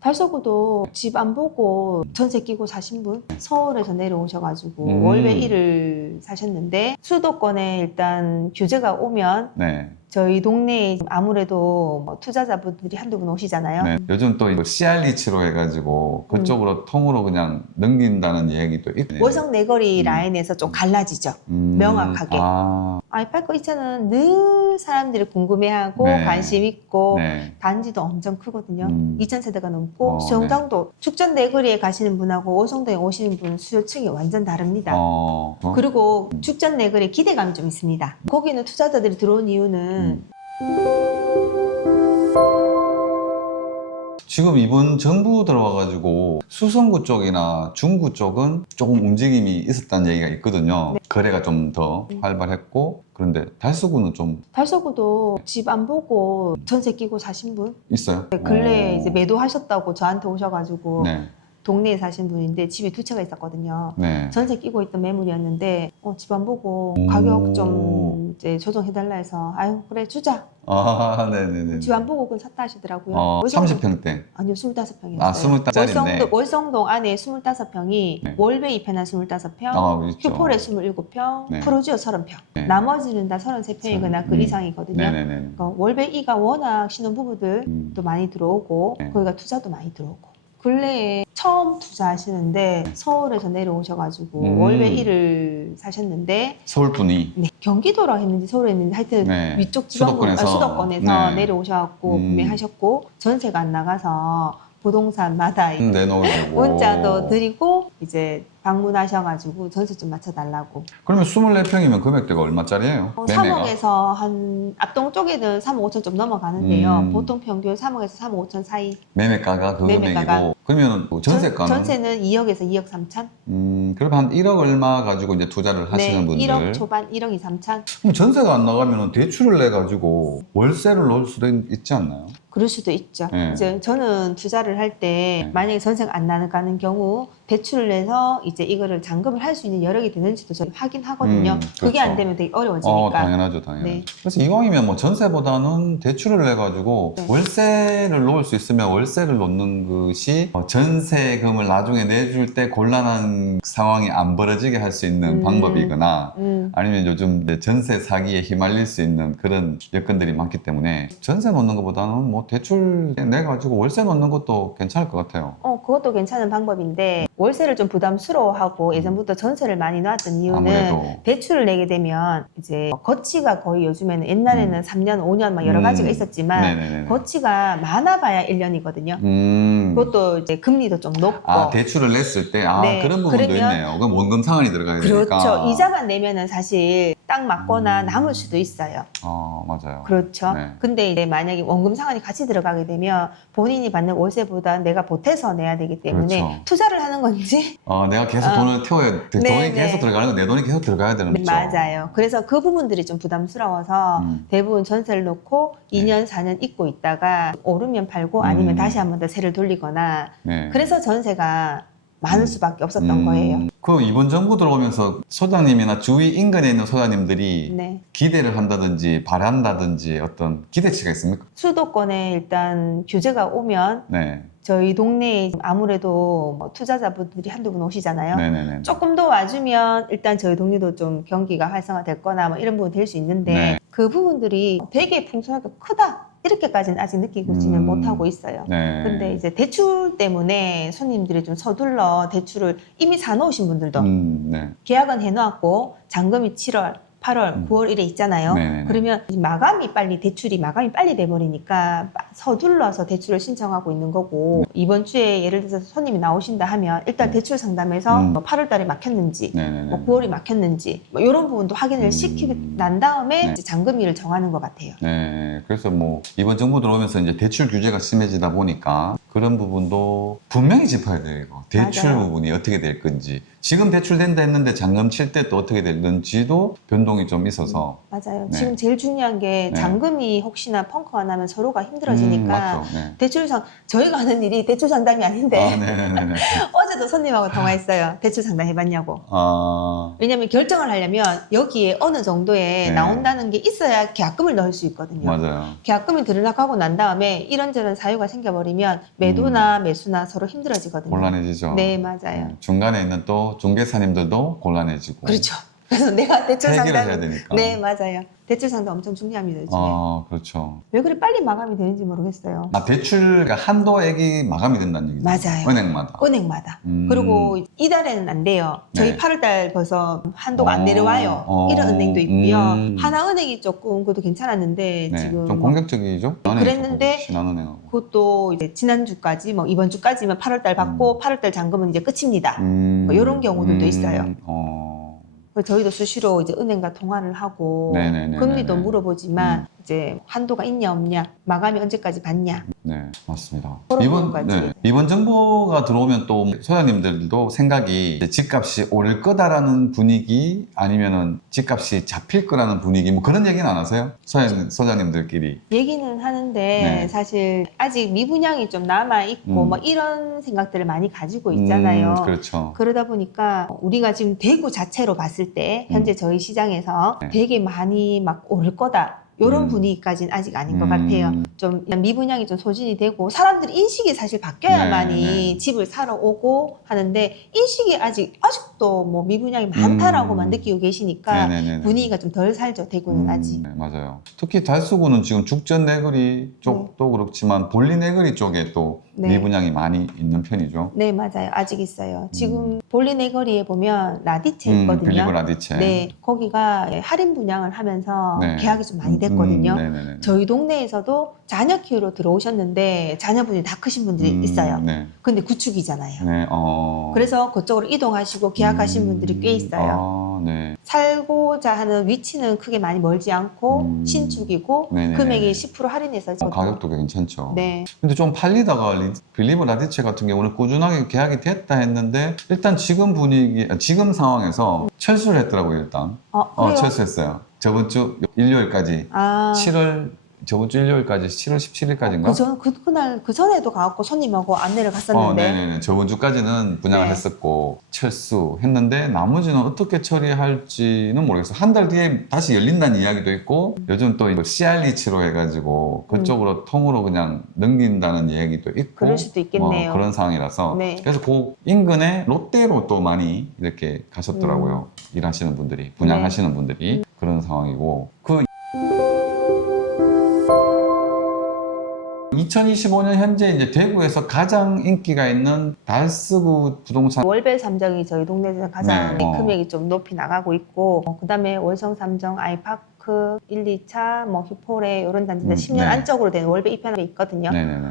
달서구도 집 안 보고 전세 끼고 사신 분 서울에서 내려오셔가지고 월배 1을 사셨는데 수도권에 일단 규제가 오면 네. 저희 동네에 아무래도 뭐 투자자분들이 한두 분 오시잖아요. 네. 요즘 또 이거 CR리치로 해가지고 그쪽으로 통으로 그냥 넘긴다는 얘기도 있네요. 월성 내거리 라인에서 좀 갈라지죠. 명확하게. 아이파크 2차는 늘 사람들이 궁금해하고 네. 관심 있고 네. 단지도 엄청 크거든요. 2000세대가 넘고 네. 수영장도 축전 내거리에 가시는 분하고 월성동에 오시는 분 수요층이 완전 다릅니다. 그리고 축전 내거리에 기대감이 좀 있습니다. 거기는 투자자들이 들어온 이유는 지금 이번 정부 들어와가지고 수성구 쪽이나 중구 쪽은 조금 움직임이 있었다는 얘기가 있거든요. 네. 거래가 좀 더 활발했고, 그런데 달서구는 좀 달서구도 집 안 보고 전세 끼고 사신 분 있어요. 근래에 이제 매도하셨다고 저한테 오셔가지고 네. 동네에 사신 분인데 집에 두 채가 있었거든요. 네. 전세 끼고 있던 매물이었는데 집 안 보고 가격 좀 이제 조정해달라 해서 아유 그래 주자. 네네네. 집 안 보고 그건 샀다 하시더라고요. 30평대. 아니요 25평이었어요. 아, 25짜리인데. 월성동 안에 25평이 네. 월배 2편한 25평, 있죠. 휴폴에 27평, 네. 프로지오 30평. 네. 나머지는 다 33평이거나 그 이상이거든요. 네네네. 그러니까 월배 2가 워낙 신혼부부들도 많이 들어오고 네. 거기가 투자도 많이 들어오고 근래에 처음 투자하시는데 서울에서 내려오셔가지고 월배 1을 사셨는데 서울 분이. 네, 경기도라 했는지 서울에 했는지 하여튼 네. 위쪽 수도권에서. 수도권에서 네. 내려오셔갖고 구매하셨고 전세가 안 나가서 부동산마다 내놓으려고. 문자도 드리고 이제 방문하셔가지고 전세 좀 맞춰달라고. 그러면 24평이면 금액대가 얼마짜리예요? 매매가? 3억에서 한 앞동 쪽에는 3억 5천 좀 넘어가는데요. 보통 평균 3억에서 3억 5천 사이. 매매가가 그 매매가가. 금액이고. 그러면 전세가는? 전세는 2억에서 2억 3천. 그럼 한 1억 얼마 가지고 이제 투자를 하시는 분들. 1억 초반 1억 2, 3천. 그럼 전세가 안 나가면 대출을 내 가지고 월세를 넣을 수도 있지 않나요? 그럴 수도 있죠. 네. 이제 저는 투자를 할 때 네. 만약에 전세가 안 나가는 경우 대출을 내서 이제 이거를 잔금을 할 수 있는 여력이 되는지도 저희 확인하거든요. 그게 그렇죠. 안 되면 되게 어려워지니까. 당연하죠. 네. 그래서 이왕이면 뭐 전세보다는 대출을 내 가지고 네. 월세를 놓을 수 있으면 월세를 놓는 것이 전세금을 나중에 내줄 때 곤란한 상황이 안 벌어지게 할 수 있는 방법이거나 아니면 요즘 이제 전세 사기에 휘말릴 수 있는 그런 여건들이 많기 때문에 전세 놓는 것보다는 뭐 대출 내 가지고 월세 놓는 것도 괜찮을 것 같아요. 그것도 괜찮은 방법인데 월세를 좀 부담스러워하고 예전부터 전세를 많이 놨던 이유는 아무래도. 대출을 내게 되면 이제 거치가 거의 요즘에는 옛날에는 3년, 5년 막 여러 가지가 있었지만 네네네네. 거치가 많아봐야 1년이거든요. 그것도 이제 금리도 좀 높고. 대출을 냈을 때 네. 그런 부분도 그러면- 있네요. 그럼 원금 상환이 들어가야 그렇죠. 되니까. 이자만 내면은 사실 딱 맞거나 남을 수도 있어요. 맞아요. 그렇죠. 네. 근데 이제 만약에 원금 상환이 같이 들어가게 되면 본인이 받는 월세보다 내가 보태서 내야 되기 때문에 그렇죠. 투자를 하는 건지 내가 계속 돈을 태워야 돼. 네, 돈이 계속 네. 들어가는 건 내 돈이 계속 들어가야 되는 거죠. 맞아요. 그래서 그 부분들이 좀 부담스러워서 대부분 전세를 놓고 2년, 4년 잊고 있다가 오르면 팔고 아니면 다시 한 번 더 세를 돌리거나 네. 그래서 전세가 많을 수밖에 없었던 거예요. 그 이번 정부 들어오면서 소장님이나 주위 인근에 있는 소장님들이 네. 기대를 한다든지 바란다든지 어떤 기대치가 있습니까? 수도권에 일단 규제가 오면 네. 저희 동네에 아무래도 뭐 투자자분들이 한두 분 오시잖아요. 네네네. 조금 더 와주면 일단 저희 동네도 좀 경기가 활성화됐거나 뭐 이런 부분 될 수 있는데 네. 그 부분들이 되게 풍성하게 크다 이렇게까지는 아직 느끼지는 못하고 있어요. 네. 근데 이제 대출 때문에 손님들이 좀 서둘러 대출을 이미 사놓으신 분들도 네. 계약은 해놓았고 잔금이 7월 8월, 9월 1에 있잖아요. 네네네. 그러면 대출이 마감이 빨리 돼버리니까 서둘러서 대출을 신청하고 있는 거고 이번 주에 예를 들어서 손님이 나오신다 하면 일단 대출 상담에서 뭐 8월 달에 막혔는지 네네네. 뭐 9월이 막혔는지 뭐 이런 부분도 확인을 시키고 난 다음에 네. 이제 잔금일을 정하는 것 같아요. 네, 그래서 뭐 이번 정부 들어오면서 이제 대출 규제가 심해지다 보니까 그런 부분도 분명히 짚어야 돼요. 이거. 대출 맞아요. 부분이 어떻게 될 건지 지금 대출된다 했는데 잔금 칠 때 또 어떻게 될는지도 변동이 좀 있어서 맞아요. 네. 지금 제일 중요한 게 네. 잔금이 혹시나 펑크가 나면 서로가 힘들어지니까 맞죠. 네. 저희가 하는 일이 대출 상담이 아닌데 네네네. 어제도 오늘도 손님하고 통화했어요. 대출 상담 해봤냐고. 아, 왜냐면 결정을 하려면 여기에 어느 정도에 네. 나온다는 게 있어야 계약금을 넣을 수 있거든요. 맞아요. 계약금이 들락하고 난 다음에 이런저런 사유가 생겨버리면 매도나 매수나 서로 힘들어지거든요. 곤란해지죠. 네, 맞아요. 중간에 있는 또 중개사님들도 곤란해지고. 그렇죠. 그래서 내가 대출 해결을 상담 해야 되니까. 네, 맞아요. 대출 상담 엄청 중요합니다, 요즘에. 아, 그렇죠. 왜 그래 빨리 마감이 되는지 모르겠어요. 아, 대출 그러니까 한도액이 마감이 된다는 얘기죠. 맞아요. 은행마다. 은행마다. 그리고 이달에는 안 돼요. 저희 네. 8월달 벌써 한도가 안 내려와요. 이런 은행도 있고요. 하나은행이 조금 그것도 괜찮았는데 네. 지금 좀 뭐 공격적이죠. 그랬는데 신한은행하고. 그것도 이제 지난주까지 뭐 이번 주까지면 8월달 받고 8월달 잔금은 이제 끝입니다. 뭐 이런 경우들도 있어요. 그래서 저희도 수시로 이제 은행과 통화를 하고 네네네네네. 금리도 물어보지만 이제 한도가 있냐 없냐, 마감이 언제까지 받냐. 네, 맞습니다. 그런 이번 부분까지. 이번 정보가 들어오면 또 소장님들도 생각이 이제 집값이 오를 거다라는 분위기 아니면은 집값이 잡힐 거라는 분위기 뭐 그런 얘기는 안 하세요? 소장님들끼리. 얘기는 하는데 네. 사실 아직 미분양이 좀 남아 있고 뭐 이런 생각들을 많이 가지고 있잖아요. 그렇죠. 그러다 보니까 우리가 지금 대구 자체로 봤을 때 현재 저희 시장에서 네. 되게 많이 막 오를 거다. 이런 분위기까지는 아직 아닌 것 같아요. 좀 미분양이 좀 소진이 되고 사람들이 인식이 사실 바뀌어야만이 네. 집을 사러 오고 하는데 인식이 아직도 뭐 미분양이 많다라고만 느끼고 계시니까 네네네네. 분위기가 좀 덜 살죠. 대구는 아직. 네, 맞아요. 특히 달서구는 지금 죽전 내거리 쪽도 그렇지만 볼리 내거리 쪽에 또 네. 미분양이 많이 있는 편이죠. 네, 맞아요. 아직 있어요. 지금 볼리 내거리에 보면 라디체 있거든요. 빌리브 라디체. 네, 거기가 할인 분양을 하면서 네. 계약이 좀 많이 됐거든요. 네네네. 저희 동네에서도 자녀 키우러 들어오셨는데 자녀분이 다 크신 분들이 있어요. 네. 근데 구축이잖아요. 네. 그래서 그쪽으로 이동하시고 계약하신 분들이 꽤 있어요. 아, 네. 살고자 하는 위치는 크게 많이 멀지 않고 신축이고 네네네. 금액이 10% 할인해서 가격도 괜찮죠. 네. 근데 좀 팔리다가 빌리브 라디체 같은 경우는 꾸준하게 계약이 됐다 했는데 일단 지금 지금 상황에서 철수를 했더라고요, 일단. 그래요? 철수했어요. 저번 주 일요일까지. 아. 저번 주 일요일까지 7월 17일까지인가? 그날 그 전에도 가갖고 손님하고 안내를 갔었는데. 네네네. 저번 주까지는 분양을 네. 했었고 철수했는데 나머지는 어떻게 처리할지는 모르겠어요. 한 달 뒤에 다시 열린다는 이야기도 있고 요즘 또 이거 CR리치로 해가지고 그쪽으로 통으로 그냥 넘긴다는 이야기도 있고 그럴 수도 있겠네요. 그런 상황이라서 네. 그래서 그 인근에 롯데로 또 많이 이렇게 가셨더라고요. 일하시는 분들이 분양하시는 분들이 그런 상황이고 2025년 현재 이제 대구에서 가장 인기가 있는 달서구 부동산 월벨 3정이 저희 동네에서 가장 네. 금액이 좀 높이 나가고 있고 그다음에 월성 3정, 아이파크 1, 2차, 뭐 휴포레 이런 단지들 10년 네. 안쪽으로 된 월벨 입현하게 있거든요. 네네네.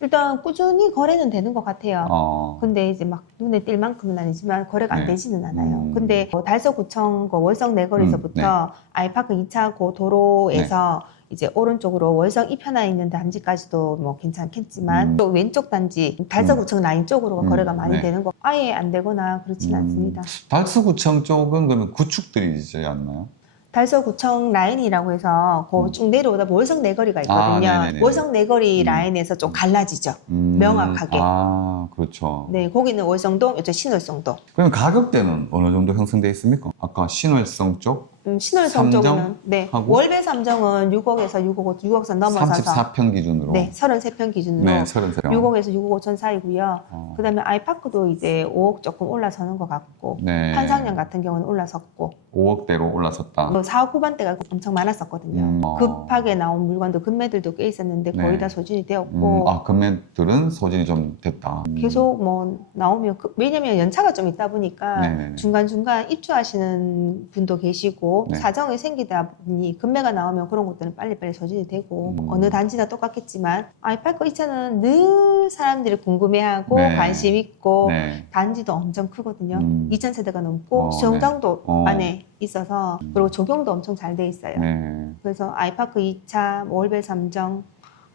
일단 꾸준히 거래는 되는 것 같아요. 근데 이제 막 눈에 띌 만큼은 아니지만 거래가 안 네. 되지는 않아요. 근데 달서구청 월성 내거리에서부터 아이파크 2차 고 도로에서 이제 오른쪽으로 월성 이편에 있는 단지까지도 뭐 괜찮겠지만 또 왼쪽 단지 달서구청 라인 쪽으로 거래가 많이 되는 거 아예 안 되거나 그렇지는 않습니다. 달서구청 쪽은 그러면 구축들이지 않나요? 달서구청 라인이라고 해서 쭉 내려오다 월성 내거리가 있거든요. 네네네. 월성 내거리 라인에서 좀 갈라지죠. 명확하게. 아, 그렇죠. 네, 거기는 월성동, 이쪽 신월성동. 그럼 가격대는 어느 정도 형성돼 있습니까? 아까 신월성 쪽 신월성 삼정 쪽은 네, 하고? 월배 3정은 6억에서 6억 6억선 넘어서서 34평 기준으로. 네, 33평 기준으로 네, 33평. 6억에서 6억 5천 사이고요. 그다음에 아이파크도 이제 5억 조금 올라서는 것 같고 네. 한상령 같은 경우는 올라섰고 5억대로 올라섰다. 4억 후반대가 엄청 많았었거든요. 급하게 나온 물건도 금매들도 꽤 있었는데 거의 네. 다 소진이 되었고 금매들은 소진이 좀 됐다. 계속 뭐 나오면 왜냐면 연차가 좀 있다 보니까 네네네. 중간중간 입주하시는 분도 계시고 네. 사정이 생기다 보니 금매가 나오면 그런 것들은 빨리빨리 소진이 되고 어느 단지나 똑같겠지만 아이파크 2차는 늘 사람들이 궁금해하고 네. 관심 있고 네. 단지도 엄청 크거든요. 2000세대가 넘고 네. 수영장도 안에 있어서 그리고 조경도 엄청 잘 돼 있어요. 네. 그래서 아이파크 2차, 월벨 3정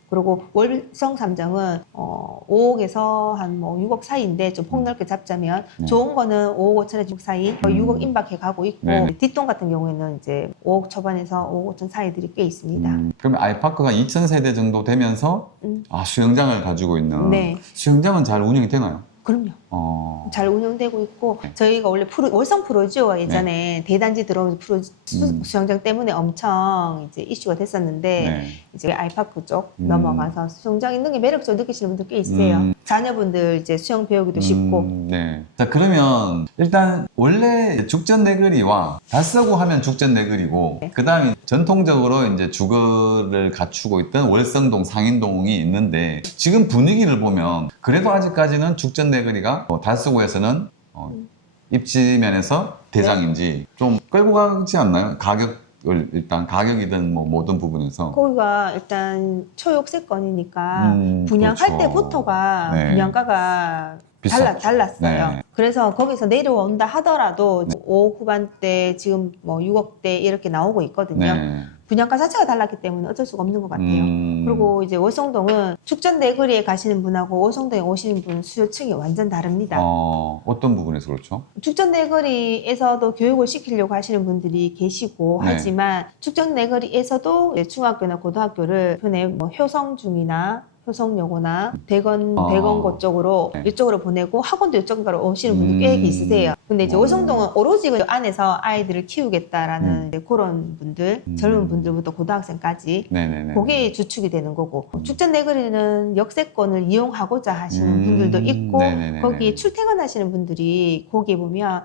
그리고 월성 3정은 5억에서 한 뭐 6억 사이인데 좀 폭넓게 잡자면 좋은 거는 5억 5천에서 6억 사이 6억 임박해 가고 있고 네. 뒷동 같은 경우에는 이제 5억 초반에서 5억 5천 사이들이 꽤 있습니다. 그러면 아이파크가 2000세대 정도 되면서 수영장을 가지고 있는 네. 수영장은 잘 운영이 되나요? 그럼요. 잘 운영되고 있고 네. 저희가 원래 월성 프로지오가 예전에 대단지 들어오면서 수영장 때문에 엄청 이제 이슈가 됐었는데 네. 이제 아이파크 쪽 넘어가서 수영장 있는 게 매력적으로 느끼시는 분들 꽤 있어요. 자녀분들 이제 수영 배우기도 쉽고. 네. 자, 그러면 일단 원래 죽전내거리와 달서구 하면 죽전내거리고 네. 그다음에 전통적으로 이제 주거를 갖추고 있던 월성동, 상인동이 있는데 지금 분위기를 보면 그래도 아직까지는 죽전내거리가 달서구에서는 입지 면에서 대장인지 좀 끌고 가지 않나요? 가격을 일단 가격이든 뭐 모든 부분에서. 거기가 일단 초역세권이니까 분양할 그렇죠. 때부터가 네. 분양가가 비쌌죠. 달랐어요. 네. 그래서 거기서 내려온다 하더라도 5억 후반대 지금 뭐 6억대 이렇게 나오고 있거든요. 네. 분양가 자체가 달랐기 때문에 어쩔 수가 없는 것 같아요. 그리고 이제 월성동은 죽전내거리에 가시는 분하고 월성동에 오시는 분 수요층이 완전 다릅니다. 어떤 부분에서 그렇죠? 죽전내거리에서도 교육을 시키려고 하시는 분들이 계시고 네. 하지만 죽전내거리에서도 이제 중학교나 고등학교를 편에 뭐 효성중이나 효성여고나 대건고 쪽으로 네. 이쪽으로 보내고 학원도 이쪽으로 오시는 분들 꽤 있으세요. 근데 이제 월성동은 오로지 그 안에서 아이들을 키우겠다라는 이제 그런 분들, 젊은 분들부터 고등학생까지 네네네. 그게 주축이 되는 거고 죽전내거리는 역세권을 이용하고자 하시는 분들도 있고 네네네네. 거기에 출퇴근하시는 분들이 거기에 보면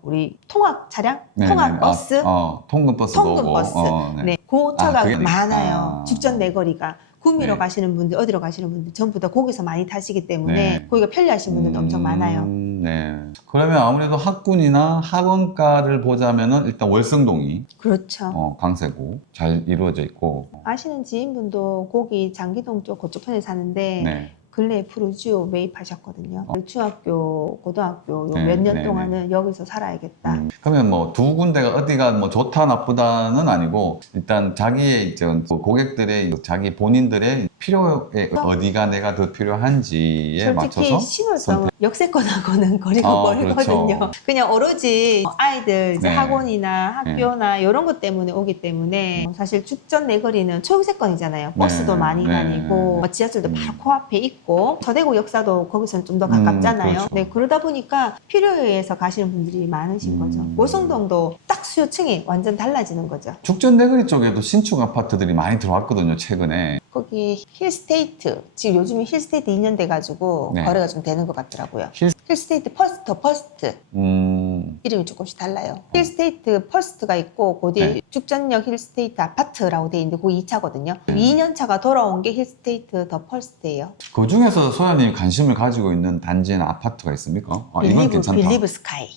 우리 통학 차량, 네네. 통학 버스, 통근 버스 통근 보고. 버스, 네. 네, 그 차가 그게 많아요. 죽전내거리가. 구미로 네. 가시는 분들, 어디로 가시는 분들 전부 다 거기서 많이 타시기 때문에 네. 거기가 편리하신 분들도 엄청 많아요. 네. 그러면 아무래도 학군이나 학원가를 보자면은 일단 월성동이 그렇죠. 강세고 잘 이루어져 있고. 아시는 지인분도 거기 장기동 쪽 그쪽 편에 사는데 네. 근래에 프루지오 매입하셨거든요. 중학교, 고등학교 네, 몇 년 네, 동안은 여기서 살아야겠다. 그러면 뭐 두 군데가 어디가 뭐 좋다 나쁘다는 아니고 일단 자기의 이제 고객들의 자기 본인들의 필요에 어디가 내가 더 필요한지에 솔직히 맞춰서 신월성은 역세권하고는 거리가 멀거든요. 그렇죠. 그냥 오로지 아이들 이제 네. 학원이나 학교나 이런 것 때문에 오기 때문에 사실 죽전 내거리는 초역세권이잖아요. 버스도 네. 많이 네. 다니고 지하철도 바로 코앞에 있고 서대구 역사도 거기서는 좀 더 가깝잖아요. 그렇죠. 네, 그러다 보니까 필요에 의해서 가시는 분들이 많으신 거죠. 월성동도 딱 수요층이 완전 달라지는 거죠. 죽전내거리 쪽에도 신축 아파트들이 많이 들어왔거든요, 최근에. 거기 힐스테이트, 지금 요즘에 힐스테이트 2년 돼가지고 네. 거래가 좀 되는 것 같더라고요. 힐- 힐스테이트 퍼스트 이름이 조금씩 달라요. 힐스테이트 퍼스트가 있고 그 뒤에 네. 죽전역 힐스테이트 아파트라고 돼 있는데 그게 2차거든요. 2년 차가 돌아온 게 힐스테이트 더 퍼스트예요. 그 중에서 소연님이 관심을 가지고 있는 단지나 아파트가 있습니까? 이건 괜찮다. 빌리브 스카이.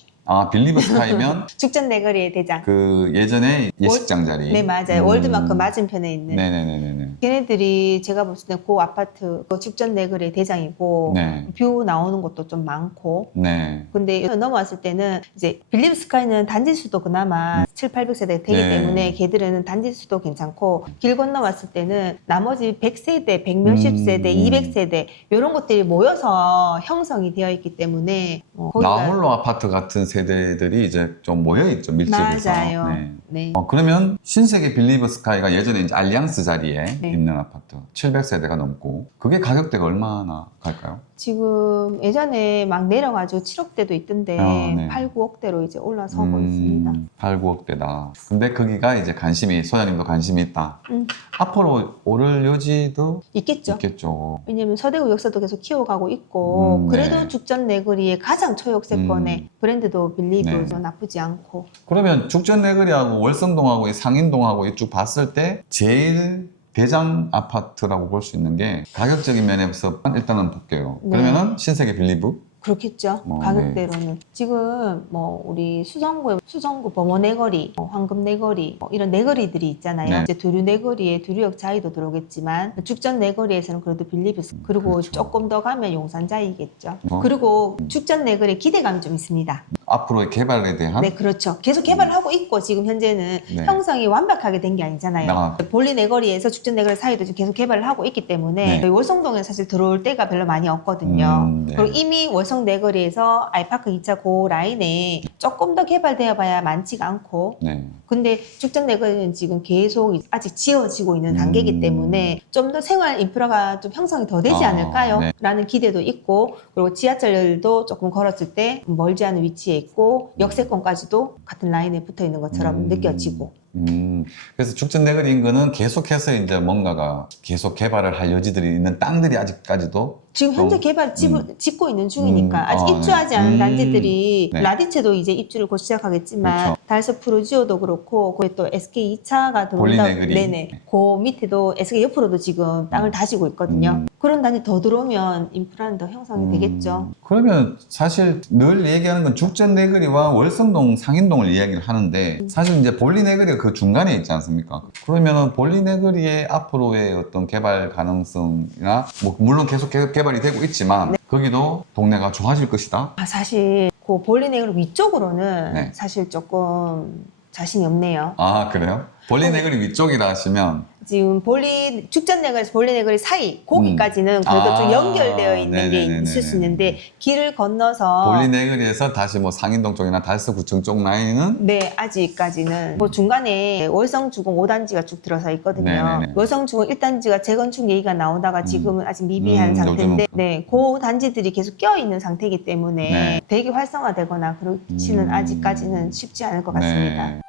빌리브 스카이면 죽전 내거리의 대장. 그 예전에 예식장 자리. 네, 맞아요. 월드마크 맞은편에 있는. 네네네네. 걔네들이 제가 봤을 때 그 아파트 그 죽전 내거리의 대장이고 네. 뷰 나오는 것도 좀 많고 네. 근데 넘어왔을 때는 이제 빌리브 스카이는 단지 수도 그나마 700~800세대 되기 네. 때문에 걔들은 단지 수도 괜찮고 길 건너왔을 때는 나머지 100세대, 100몇십 세대, 200세대 이런 것들이 모여서 형성이 되어 있기 때문에 거기가 나홀로 아파트 같은 세대들이 이제 좀 모여있죠, 밀집해서. 맞아요. 네. 네. 그러면 신세계 빌리브 스카이가 예전에 이제 알리앙스 자리에 네. 있는 아파트 700세대가 넘고 그게 가격대가 얼마나 갈까요? 지금 예전에 막 내려가지고 7억대도 있던데 네. 8, 9억대로 이제 올라서고 있습니다. 8, 9억대다. 근데 거기가 이제 소연님도 관심이 있다. 앞으로 오를 여지도 있겠죠. 있겠죠. 왜냐면 서대구 역사도 계속 키워가고 있고 그래도 네. 죽전 내거리의 가장 초역세권의 브랜드도 빌리브 네. 나쁘지 않고 그러면 죽전내거리하고 월성동하고 이 상인동하고 이쪽 봤을 때 제일 대장 아파트라고 볼 수 있는 게 가격적인 면에서 일단은 볼게요. 네. 그러면은 신세계 빌리브? 그렇겠죠. 네. 가격대로는 지금 뭐 우리 수성구 범어 내거리, 황금 내거리 이런 내거리들이 있잖아요. 네. 이제 두류 내거리에 두류역 자이도 들어오겠지만 죽전 내거리에서는 그래도 빌리브 그리고 그렇죠. 조금 더 가면 용산 자이겠죠. 어? 그리고 죽전 내거리에 기대감이 좀 있습니다. 앞으로의 개발에 대한? 네, 그렇죠. 계속 개발을 하고 있고 지금 현재는 네. 형성이 완벽하게 된 게 아니잖아요. 아. 볼리 내거리에서 죽전 내거리 사이도 지금 계속 개발을 하고 있기 때문에 네. 저희 월성동에 사실 들어올 때가 별로 많이 없거든요. 네. 그리고 이미 월성 내거리에서 아이파크 2차 고 라인에 조금 더 개발되어 봐야 많지가 않고 네. 근데 죽전 내거리는 지금 계속 아직 지어지고 있는 단계이기 때문에 좀 더 생활 인프라가 좀 형성이 더 되지 않을까요? 네. 라는 기대도 있고 그리고 지하철도 조금 걸었을 때 멀지 않은 위치에 있고 역세권까지도 같은 라인에 붙어 있는 것처럼 느껴지고 그래서 죽전 내거리 인근은 계속해서 이제 뭔가가 계속 개발을 할 여지들이 있는 땅들이 아직까지도 지금 현재 개발 짓고 있는 중이니까 아직 네. 입주하지 않은 단지들이 네. 라디체도 이제 입주를 곧 시작하겠지만 그렇죠. 달서 프루지오도 그렇고 거기 또 SK 2차가 들어온다. 볼리네그리. 네네. 그 밑에도 SK 옆으로도 지금 땅을 다지고 있거든요. 그런 단지 더 들어오면 인프라는 더 형성이 되겠죠. 그러면 사실 늘 얘기하는 건 죽전 내거리와 월성동 상인동을 이야기를 하는데 사실 이제 볼리 내거리가 그 중간에 있지 않습니까? 그러면은 볼리 내거리의 앞으로의 어떤 개발 가능성이나 뭐 물론 계속 개발이 되고 있지만 거기도 동네가 좋아질 것이다. 사실 그 볼리 내거리 위쪽으로는 네. 사실 조금 자신이 없네요. 아 그래요? 볼리 내거리 위쪽이라 하시면 지금 죽전 내거리에서 볼리 내거리 사이 거기까지는 그래도 좀 연결되어 있는 게 네네네네네. 있을 수 있는데 길을 건너서 볼리 내거리에서 다시 뭐 상인동 쪽이나 달서구청 쪽 라인은 네 아직까지는 뭐 중간에 월성주공 5단지가 쭉 들어서 있거든요. 네네네. 월성주공 1단지가 재건축 얘기가 나오다가 지금은 아직 미비한 상태인데 요즘은. 네, 그 단지들이 계속 껴 있는 상태이기 때문에 네. 되게 활성화되거나 그렇지는 아직까지는 쉽지 않을 것 같습니다. 네.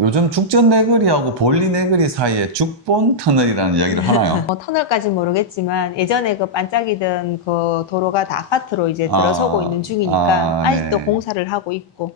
요즘 죽전 내거리하고 볼리 내거리 사이에 죽본 터널이라는 이야기를 하나요? 터널까지 모르겠지만 예전에 그 반짝이던 그 도로가 다 아파트로 이제 들어서고 있는 중이니까 아직도 네. 공사를 하고 있고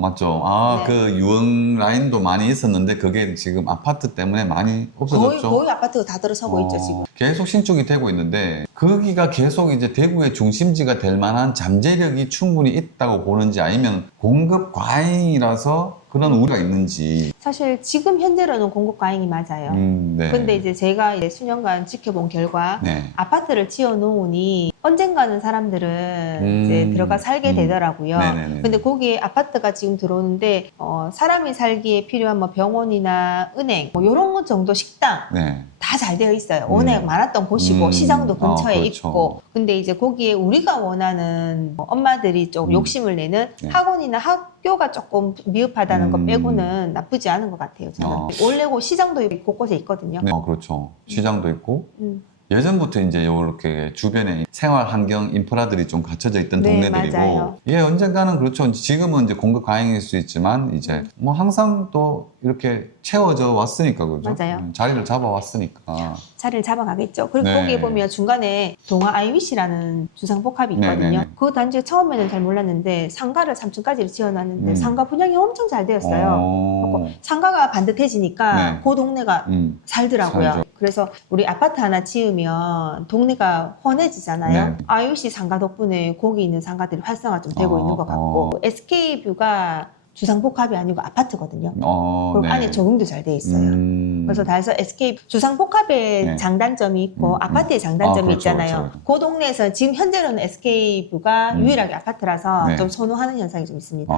맞죠. 네. 그 유흥 라인도 많이 있었는데 그게 지금 아파트 때문에 많이 없어졌죠. 거의 아파트가 다 들어서고 있죠 지금. 계속 신축이 되고 있는데 거기가 계속 이제 대구의 중심지가 될 만한 잠재력이 충분히 있다고 보는지 아니면 공급 과잉이라서 그런 우려가 있는지. 사실 지금 현재로는 공급 과잉이 맞아요. 네. 근데 이제 제가 이제 수년간 지켜본 결과 네. 아파트를 지어 놓으니 언젠가는 사람들은 이제 들어가 살게 되더라고요. 네네네. 근데 거기에 아파트가 지금 들어오는데 사람이 살기에 필요한 뭐 병원이나 은행 뭐 이런 것 정도 식당 네. 다 잘 되어 있어요. 워낙 많았던 곳이고 시장도 근처에 그렇죠. 있고. 근데 이제 거기에 우리가 원하는 뭐 엄마들이 좀 욕심을 내는 네. 학원이나 학교가 조금 미흡하다는 것 빼고는 나쁘지 않은 것 같아요. 저는. 원래 그 시장도 곳곳에 있거든요. 네. 그렇죠. 시장도 있고. 음. 예전부터 이제 이렇게 주변에 생활 환경 인프라들이 좀 갖춰져 있던 네, 동네들이고 맞아요. 예 언젠가는 그렇죠. 지금은 이제 공급 과잉일 수 있지만 이제 뭐 항상 또 이렇게 채워져 왔으니까 그죠? 맞아요. 자리를 잡아 왔으니까. 자리를 잡아가겠죠. 그리고 네. 거기에 보면 중간에 동아 아이위시라는 주상복합이 있거든요. 네네네. 그 단지가 처음에는 잘 몰랐는데 상가를 3층까지 지어놨는데 상가 분양이 엄청 잘 되었어요. 상가가 반듯해지니까 네. 그 동네가 살더라고요. 살죠. 그래서 우리 아파트 하나 지으면 동네가 훤해지잖아요. 네. IUC 상가 덕분에 거기 있는 상가들이 활성화 좀 되고 있는 것 같고 SK뷰가 주상복합이 아니고 아파트거든요. 그리고 네. 안에 적응도 잘 돼 있어요. 그래서 달서 SK 주상복합의 네. 장단점이 있고 아파트의 장단점이 그렇죠, 있잖아요. 그렇죠. 그 동네에서 지금 현재로는 SK뷰가 유일하게 아파트라서 네. 좀 선호하는 현상이 좀 있습니다.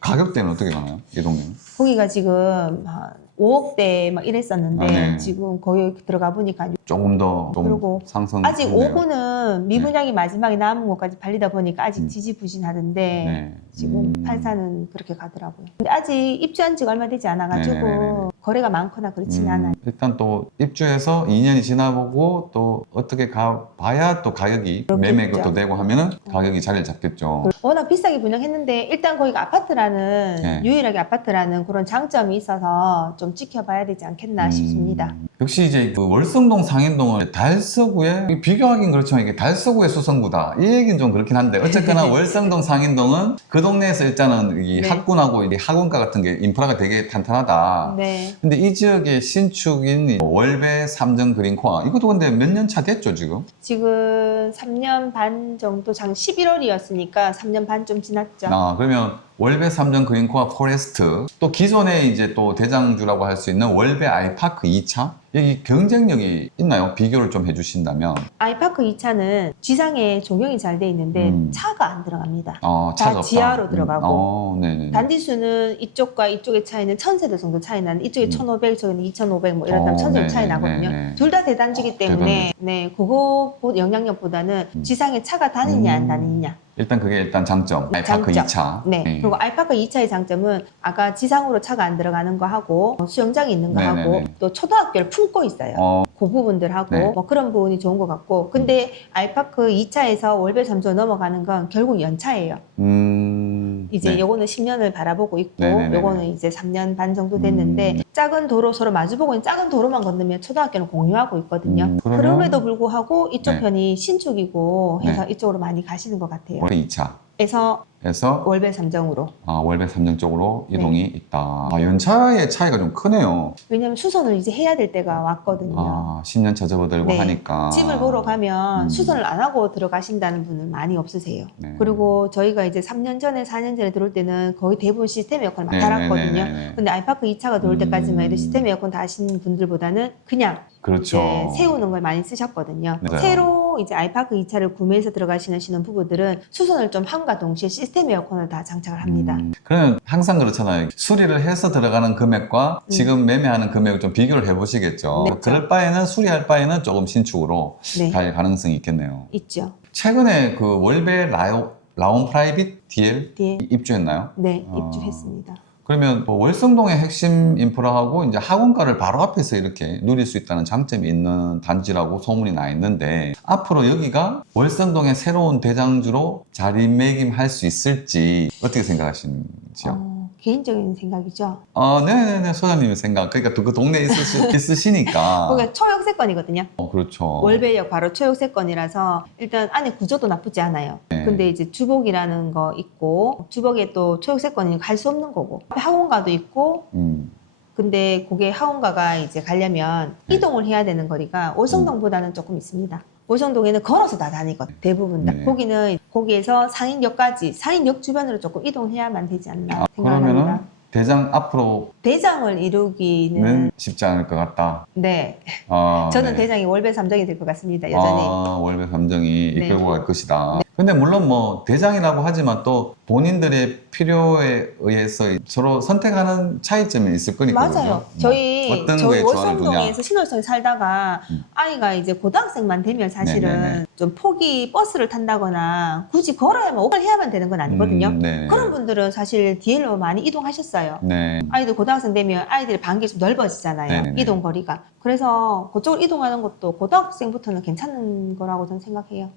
가격대는 어떻게 가나요? 이 동네는? 거기가 지금 한 5억대 막 이랬었는데 네. 지금 거기 들어가 보니까 조금 더 그리고 상승. 아직 5구는 미분양이 마지막에 남은 것까지 팔리다 보니까 아직 지지부진하던데 네. 지금 8사는 그렇게 가더라고요. 근데 아직 입주한 지가 얼마 되지 않아가지고 네네네네. 거래가 많거나 그렇지는 않아요. 일단 또 입주해서 2년이 지나보고 또 어떻게 가봐야 또 가격이 그렇겠죠. 매매 것도 되고 하면은 가격이 자리를 잡겠죠. 워낙 비싸게 분양했는데 일단 거기가 아파트라는 네. 유일하게 아파트라는 그런 장점이 있어서 좀 지켜봐야 되지 않겠나 싶습니다. 역시 이제 그 월성동 상인동을 달서구에 비교하긴 그렇지만 이게 달서구의 수성구다 이 얘기는 좀 그렇긴 한데 어쨌거나 월성동 상인동은 그 동네에서 일단은 이 네. 학군하고 이 학원가 같은 게 인프라가 되게 탄탄하다. 네. 근데 이 지역의 신축인 월배 삼정 그린코아 이것도 근데 몇 년 차 됐죠 지금? 지금 3년 반 정도, 장 11월이었으니까 3년 반 좀 지났죠. 그러면 월배 삼정 그린코아 포레스트, 또 기존에 이제 또 대장주라고 할 수 있는 월배 아이파크 2차, 여기 경쟁력이 있나요? 비교를 좀 해주신다면. 아이파크 2차는 지상에 조경이 잘 돼 있는데 차가 안 들어갑니다. 차가 다 없다. 지하로 들어가고 네네. 단지수는 이쪽과 이쪽의 차이는 1000세대 정도 차이 나는, 이쪽이 1500, 저기는 2500 뭐 이렇다면 1000세대 차이 나거든요. 둘 다 대단지기 때문에 네, 그거 영향력보다는 지상에 차가 다니냐 안 다니냐. 일단 그게 일단 장점. 아이파크 장점. 2차. 네. 그리고 아이파크 2차의 장점은 아까 지상으로 차가 안 들어가는 거 하고 수영장이 있는 거 네네네. 하고 또 초등학교를 품고 있어요. 그 부분들하고 네. 뭐 그런 부분이 좋은 것 같고, 근데 아이파크 2차에서 월배 3조 넘어가는 건 결국 연차예요. 이제 네. 요거는 10년을 바라보고 있고 네네네네. 요거는 이제 3년 반 정도 됐는데 작은 도로, 서로 마주보고 있는 작은 도로만 건너면 초등학교는 공유하고 있거든요. 그러면- 그럼에도 불구하고 이쪽 네. 편이 신축이고 해서 네. 이쪽으로 많이 가시는 것 같아요. 월배 2차. 그래서 에서 월배 3정으로. 월배 삼정 쪽으로 네. 이동이 있다. 연차의 차이가 좀 크네요. 왜냐면 수선을 이제 해야 될 때가 왔거든요. 10년 차 접어들고 네. 하니까. 집을 보러 가면 음. 수선을 안 하고 들어가신다는 분은 많이 없으세요. 네. 그리고 저희가 이제 3년 전에 4년 전에 들어올 때는 거의 대부분 시스템 에어컨을 막 네, 달았거든요. 네, 네, 네. 근데 아이파크 2차가 들어올 때까지만 해도 시스템 에어컨 다신 분들보다는 그냥 그렇죠. 이제 세우는 걸 많이 쓰셨거든요. 맞아요. 새로 이제 아이파크 2차를 구매해서 들어가시는 신혼부부들은 수선을 좀 함과 동시에 시스템 에어컨을 다 장착을 합니다. 그러면 항상 그렇잖아요. 수리를 해서 들어가는 금액과 지금 매매하는 금액을 좀 비교를 해보시겠죠. 네. 그럴 바에는 수리할 바에는 조금 신축으로 네, 갈 가능성이 있겠네요. 있죠. 최근에 그 월배 라온 프라이빗 DL 뒤에 입주했나요? 네, 아. 입주했습니다. 그러면 뭐 월성동의 핵심 인프라하고 이제 학원가를 바로 앞에서 이렇게 누릴 수 있다는 장점이 있는 단지라고 소문이 나 있는데, 앞으로 여기가 월성동의 새로운 대장주로 자리매김할 수 있을지 어떻게 생각하시는지요? 개인적인 생각이죠. 네네네, 소장님의 생각. 그러니까 그 동네에 있으시니까. 거기가 초역세권이거든요. 그렇죠. 월배역 바로 초역세권이라서 일단 안에 구조도 나쁘지 않아요. 네. 근데 이제 주복이라는 거 있고, 주복에 또 초역세권이니까 갈 수 없는 거고, 앞에 학원가도 있고, 근데 그게 학원가가 이제 가려면 네. 이동을 해야 되는 거리가 월성동보다는 조금 있습니다. 월성동에는 걸어서 다 다니거든, 대부분 다. 네. 거기에서 상인역까지, 상인역 주변으로 조금 이동해야만 되지 않나 그러면은 생각합니다. 대장 앞으로 대장을 이루기는 는 쉽지 않을 것 같다. 네, 아, 저는 네. 대장이 월배 3정이 될 것 같습니다, 여전히. 월배 삼정이 네. 이끌고 갈 것이다. 근데 물론 뭐 대장이라고 하지만 또 본인들의 필요에 의해서 서로 선택하는 차이점이 있을 거니까요. 맞아요. 저희 어떤 거에 조언을 두냐. 월성동에서 신월성에 살다가 아이가 이제 고등학생만 되면 사실은 네네네. 좀 폭이 버스를 탄다거나 굳이 걸어야만 오갈 해야만 되는 건 아니거든요. 네. 그런 분들은 사실 DL로 많이 이동하셨어요. 네. 아이들 고등학생 되면 아이들의 반경이 좀 넓어지잖아요. 네네네. 이동 거리가. 그래서 그쪽으로 이동하는 것도 고등학생부터는 괜찮은 거라고 저는 생각해요.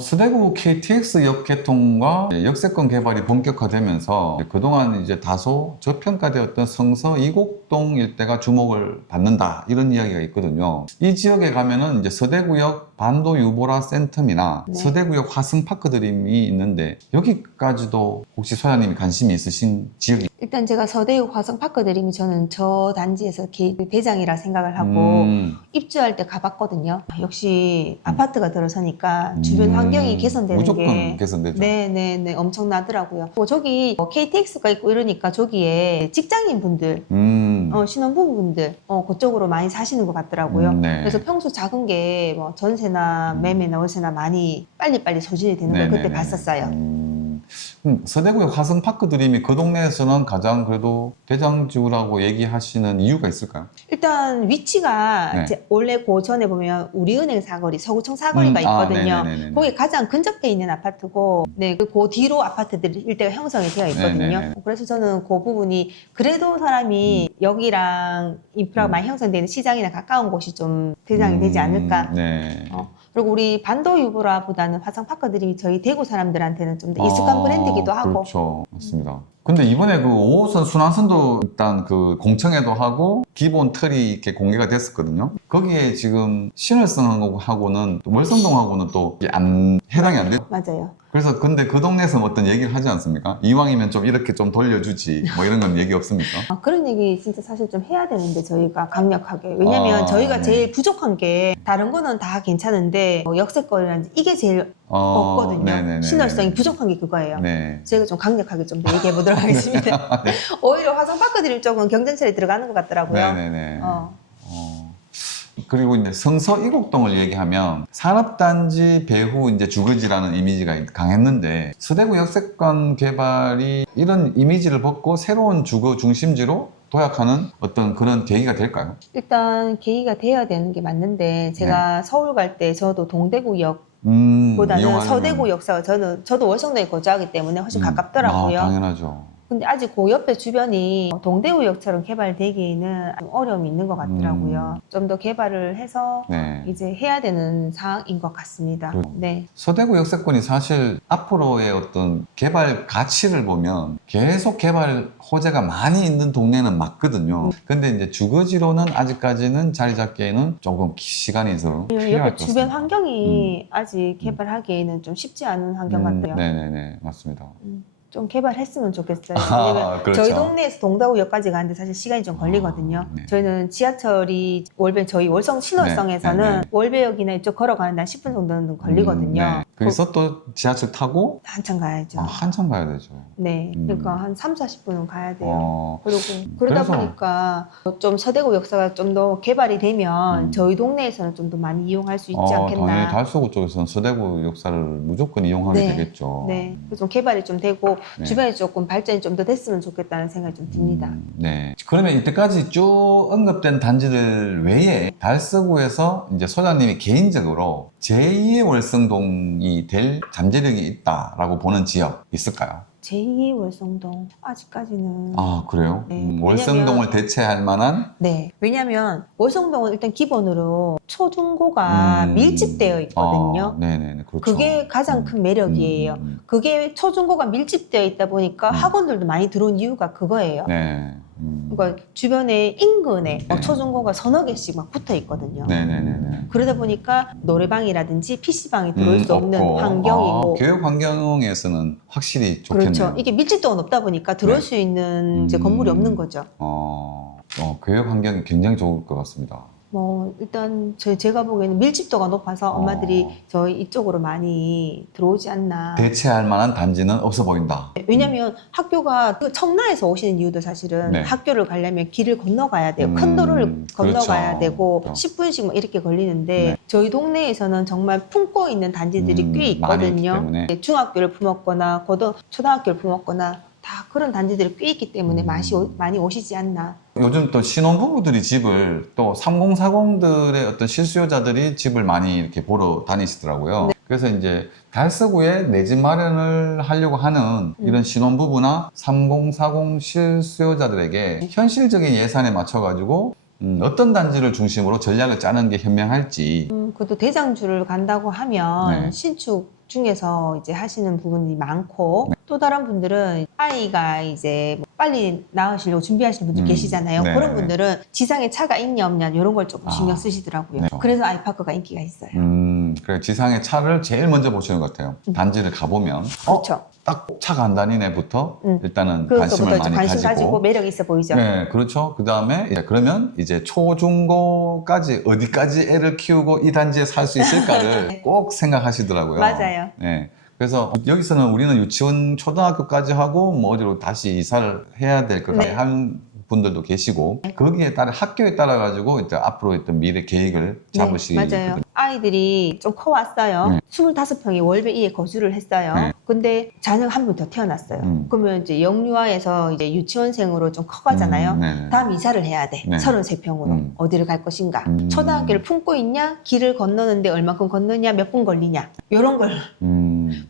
서대구 KTX역 개통과 역세권 개발이 본격화되면서 그동안 이제 다소 저평가되었던 성서 이곡동 일대가 주목을 받는다, 이런 이야기가 있거든요. 이 지역에 가면은 이제 서대구역 반도 유보라 센텀이나 네. 서대구역 화승파크 드림이 있는데, 여기까지도 혹시 소장님이 관심이 있으신 지역이? 일단 제가 서대구 화성파크 드림이 저는 저 단지에서 대장이라 생각을 하고 입주할 때 가봤거든요. 역시 아파트가 들어서니까 주변 환경이 개선되는 무조건 게 개선되죠. 네네네 엄청나더라고요. 저기 KTX가 있고 이러니까 저기에 직장인 분들, 신혼부부분들 그쪽으로 많이 사시는 것 같더라고요. 네. 그래서 평소 작은 게 뭐 전세나 매매나 월세나 많이 빨리빨리 소진이 되는 걸 그때 네네네. 봤었어요. 서대구역 화성파크 드림이 그 동네에서는 가장 그래도 대장주라고 얘기하시는 이유가 있을까요? 일단 위치가 네. 이제 원래 그 전에 보면 우리은행 사거리, 서구청 사거리가 있거든요. 네네네네. 거기 가장 근접해 있는 아파트고, 네, 그 뒤로 아파트들 일대가 형성이 되어 있거든요. 네네네. 그래서 저는 그 부분이 그래도 사람이 여기랑 인프라가 많이 형성되어 있는 시장이나 가까운 곳이 좀 대장이 되지 않을까. 네. 그리고 우리 반도 유보라보다는 화성파크 드림이 저희 대구 사람들한테는 좀 더 익숙한 브랜드기도 하고. 그렇죠. 맞습니다. 근데 이번에 그 5호선 순환선도 일단 그 공청회도 하고 기본 틀이 이렇게 공개가 됐었거든요. 거기에 지금 신월성하고는 월성동하고는 또 안 해당이 안 돼요. 맞아요. 그래서 근데 그 동네에서 어떤 얘기를 하지 않습니까? 이왕이면 좀 이렇게 좀 돌려주지 뭐 이런 건 얘기 없습니까? 그런 얘기 진짜 사실 좀 해야 되는데 저희가 강력하게. 왜냐면 저희가 네. 제일 부족한 게 다른 거는 다 괜찮은데 역세권이라든지 이게 제일 없거든요. 네네네. 신월성이 부족한 게 그거예요. 네. 저희가 좀 강력하게 좀 더 얘기해 보도록 하겠습니다. 네. 오히려 화성 파크드림 쪽은 경전철에 들어가는 것 같더라고요. 네네네. 그리고 이제 성서 이곡동을 얘기하면 산업단지 배후 이제 주거지라는 이미지가 강했는데 서대구 역세권 개발이 이런 이미지를 벗고 새로운 주거 중심지로 도약하는 어떤 그런 계기가 될까요? 일단 계기가 돼야 되는 게 맞는데 제가 서울 갈 때 저도 동대구역 보다는 이용하려면. 서대구 역사가 저도 월성동에 거주하기 때문에 훨씬 가깝더라고요. 당연하죠. 근데 아직 그 옆에 주변이 동대구역처럼 개발되기에는 좀 어려움이 있는 것 같더라고요. 좀 더 개발을 해서 네. 이제 해야 되는 상황인 것 같습니다. 네. 서대구 역세권이 사실 앞으로의 어떤 개발 가치를 보면 계속 개발 호재가 많이 있는 동네는 맞거든요. 근데 이제 주거지로는 아직까지는 자리 잡기에는 조금 시간이 더 필요할 옆에 것 주변 같습니다. 환경이 아직 개발하기에는 좀 쉽지 않은 환경 같아요. 네네네, 맞습니다. 좀 개발했으면 좋겠어요. 아, 왜냐면 그렇죠. 저희 동네에서 동대구역까지 가는데 사실 시간이 좀 걸리거든요. 네. 저희는 지하철이 저희 월성 신월성에서는 네, 네. 월배역이나 이쪽 걸어가는데 한 10분 정도는 걸리거든요. 네. 거기서 또 지하철 타고 한참 가야죠. 한참 가야 되죠. 네, 그러니까 한 3, 40분은 가야 돼요. 어, 그리고 그러다 그래서- 보니까 좀 서대구 역사가 좀 더 개발이 되면 저희 동네에서는 좀 더 많이 이용할 수 있지 않겠나. 당연히 달서구 쪽에서는 서대구 역사를 무조건 이용하게 네. 되겠죠. 네, 그래서 좀 개발이 좀 되고 네. 주변에 조금 발전이 좀 더 됐으면 좋겠다는 생각이 좀 듭니다. 네. 그러면 이때까지 쭉 언급된 단지들 외에 달서구에서 이제 소장님이 개인적으로 제2의 월성동이 될 잠재력이 있다라고 보는 지역 있을까요? 제2의 월성동 아직까지는 아, 그래요? 네. 월성동을 대체할 만한? 네, 왜냐면 월성동은 일단 기본으로 초중고가 밀집되어 있거든요. 네네네, 그렇죠. 그게 가장 큰 매력이에요. 그게 초중고가 밀집되어 있다 보니까 학원들도 많이 들어온 이유가 그거예요. 네. 그러니까 주변에 인근에 네. 초중고가 서너 개씩 막 붙어 있거든요. 네네네네. 그러다 보니까 노래방이라든지 PC방이 들어올 수 없는 없고. 환경이고 교육 환경에서는 확실히 좋겠네요. 그렇죠. 이게 밀집도가 높다 보니까 들어올 네. 수 있는 이제 건물이 없는 거죠. 교육 환경이 굉장히 좋을 것 같습니다. 뭐 일단 제가 보기에는 밀집도가 높아서 엄마들이 저희 이쪽으로 많이 들어오지 않나. 대체할 만한 단지는 없어 보인다. 왜냐면 학교가 그 청라에서 오시는 이유도 사실은 네. 학교를 가려면 길을 건너가야 돼요. 큰 도로를 건너가야 그렇죠. 되고 그렇죠. 10분씩 뭐 이렇게 걸리는데 네. 저희 동네에서는 정말 품고 있는 단지들이 꽤 많이 있기 있거든요. 때문에. 네, 중학교를 품었거나 초등학교를 품었거나 다 그런 단지들이 꽤 있기 때문에 많이 오시지 않나. 요즘 또 신혼부부들이 집을 또 3040들의 어떤 실수요자들이 집을 많이 이렇게 보러 다니시더라고요. 네. 그래서 이제 달서구에 내 집 마련을 하려고 하는 이런 신혼부부나 3040 실수요자들에게 현실적인 예산에 맞춰가지고 어떤 단지를 중심으로 전략을 짜는 게 현명할지. 그것도 대장주를 간다고 하면 네. 신축 중에서 이제 하시는 부분이 많고 네. 또 다른 분들은 아이가 이제 뭐 빨리 낳으시려고 준비하시는 분들 계시잖아요. 네. 그런 분들은 지상에 차가 있냐 없냐 이런 걸 조금 신경 쓰시더라고요. 네. 그래서 아이파크가 인기가 있어요. 그래 지상의 차를 제일 먼저 보시는 것 같아요. 단지를 가보면 그렇죠. 딱 차가 안 다니네부터 일단은 그것부터 관심을 이제 많이 관심 가지고 가지고 매력 있어 보이죠. 네, 그렇죠. 그 다음에 그러면 이제 초중고까지 어디까지 애를 키우고 이 단지에 살 수 있을까를 꼭 생각하시더라고요. 맞아요. 네. 그래서 여기서는 우리는 유치원 초등학교까지 하고 뭐 어디로 다시 이사를 해야 될 것 같아요. 한 분들도 계시고 거기에 따라 학교에 따라 가지고 이제 앞으로 있던 미래 계획을 잡으시거든요. 네, 맞아요. 아이들이 좀 커왔어요. 네. 25평이 월배이에 거주를 했어요. 네. 근데 자녀가 한 분 더 태어났어요. 그러면 이제 영유아에서 이제 유치원생으로 좀 커가잖아요. 네네. 다음 이사를 해야 돼. 네. 33평으로. 어디를 갈 것인가. 음. 초등학교를 품고 있냐? 길을 건너는데 얼마큼 건너냐? 몇 분 걸리냐? 이런 걸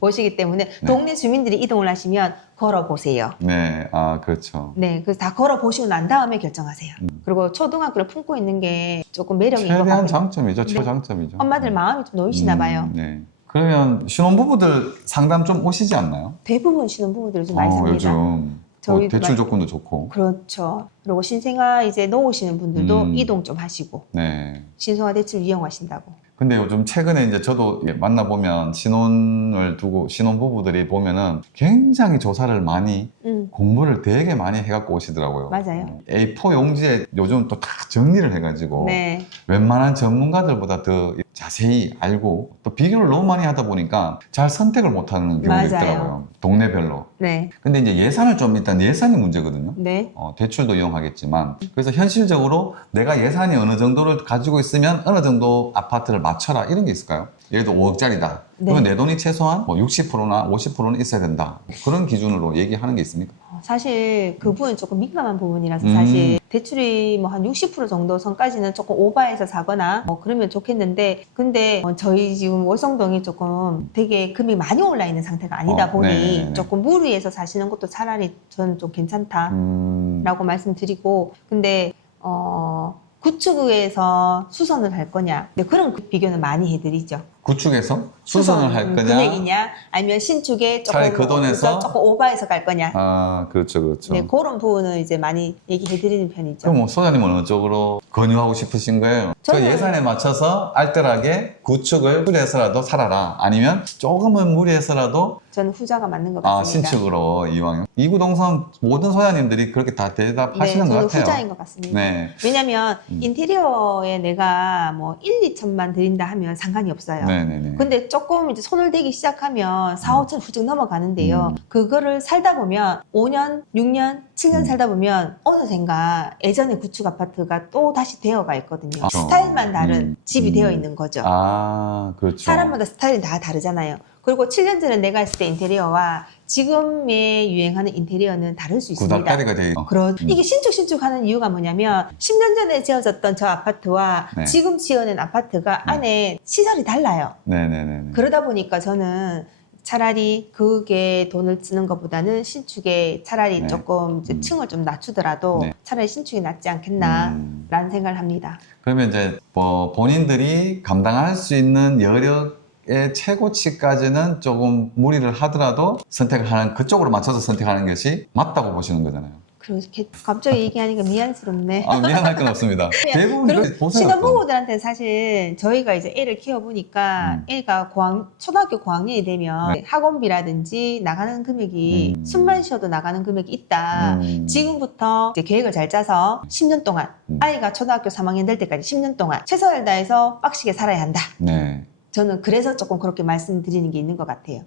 보시기 때문에 동네 주민들이 이동을 하시면 걸어보세요. 네, 그렇죠. 네, 그래서 다 걸어보시고 난 다음에 결정하세요. 그리고 초등학교를 품고 있는 게 조금 매력인 것 최대한 같아요. 장점이죠. 네. 최장점이죠. 엄마들 마음이 좀 놓이시나 봐요. 네. 그러면 신혼부부들 상담 좀 오시지 않나요? 대부분 신혼부부들이 좀 많이 삽니다. 요즘 저희도 대출 많이- 조건도 좋고. 그렇죠. 그리고 신생아 이제 놓으시는 분들도 음. 이동 좀 하시고 네. 신생아 대출 이용하신다고. 근데 요즘 최근에 이제 저도 만나보면 신혼을 두고 신혼부부들이 보면은 굉장히 조사를 많이 공부를 되게 많이 해갖고 오시더라고요. 맞아요. A4 용지에 요즘 또 다 정리를 해가지고 네. 웬만한 전문가들보다 더 자세히 알고 또 비교를 너무 많이 하다 보니까 잘 선택을 못하는 경우가 맞아요. 있더라고요. 동네별로. 네. 근데 이제 예산을 좀 일단 예산이 문제거든요. 네. 대출도 이용하겠지만 그래서 현실적으로 내가 예산이 어느 정도를 가지고 있으면 어느 정도 아파트를 맞춰라 이런 게 있을까요? 예를 들어 5억짜리다. 그러면 네. 내 돈이 최소한 뭐 60%나 50%는 있어야 된다. 그런 기준으로 얘기하는 게 있습니까? 사실 그 부분은 조금 민감한 부분이라서 사실 대출이 뭐 한 60% 정도 선까지는 조금 오버해서 사거나 뭐 그러면 좋겠는데 근데 저희 지금 월성동이 조금 되게 금이 많이 올라 있는 상태가 아니다 보니 네네네. 조금 무리해서 사시는 것도 차라리 저는 좀 괜찮다라고 말씀드리고 근데 구축에서 수선을 할 거냐 네, 그런 비교는 많이 해드리죠. 구축에서 수선을 할 거냐? 금액이냐 아니면 신축에 조금, 차라리 그 돈에서 조금 오버해서 갈 거냐 아 그렇죠 그렇죠. 네, 그런 부분은 이제 많이 얘기해드리는 편이죠. 그럼 뭐 소장님은 어느 쪽으로 권유하고 싶으신 거예요? 그 저는- 예산에 맞춰서 알뜰하게 구축을 무리해서라도 살아라. 아니면 조금은 무리해서라도 저는 후자가 맞는 것 같습니다. 신축으로 이왕. 이구동성 모든 소장님들이 그렇게 다 대답하시는 것 저는 같아요. 후자인 것 같습니다. 네. 왜냐면 인테리어에 내가 뭐 1, 2천만 드린다 하면 상관이 없어요. 네네네. 근데 조금 이제 손을 대기 시작하면 4, 5천 훌쩍 넘어가는데요. 음. 그거를 살다 보면 5년, 6년, 7년 살다 보면 어느샌가 예전에 구축 아파트가 또 다시 되어가 있거든요. 아, 스타일만 다른 집이 음. 되어 있는 거죠. 아, 그렇죠. 사람마다 스타일이 다 다르잖아요. 그리고 7년 전에 내가 했을 때 인테리어와 지금의 유행하는 인테리어는 다를 수 있습니다. 구닥다리가 되어 이게 신축하는 이유가 뭐냐면 10년 전에 지어졌던 저 아파트와 네. 지금 지어낸 아파트가 네. 안에 시설이 달라요. 네네네. 그러다 보니까 저는 차라리 그게 돈을 쓰는 것보다는 신축에 차라리 네. 조금 이제 층을 좀 낮추더라도 네. 차라리 신축이 낫지 않겠나라는 생각을 합니다. 그러면 이제 뭐 본인들이 감당할 수 있는 여력의 최고치까지는 조금 무리를 하더라도 선택을 하는 그쪽으로 맞춰서 선택하는 것이 맞다고 보시는 거잖아요. 그렇게 갑자기 얘기하니까 미안스럽네. 미안할 건 없습니다. 대부분 그리고 보세요. 또. 신혼부부들한테 사실 저희가 이제 애를 키워보니까 애가 초등학교 고학년이 되면 학원비라든지 나가는 금액이 숨만 쉬어도 나가는 금액이 있다. 지금부터 이제 계획을 잘 짜서 10년 동안 아이가 초등학교 3학년 될 때까지 10년 동안 최선을 다해서 빡시게 살아야 한다. 네. 저는 그래서 조금 그렇게 말씀드리는 게 있는 것 같아요.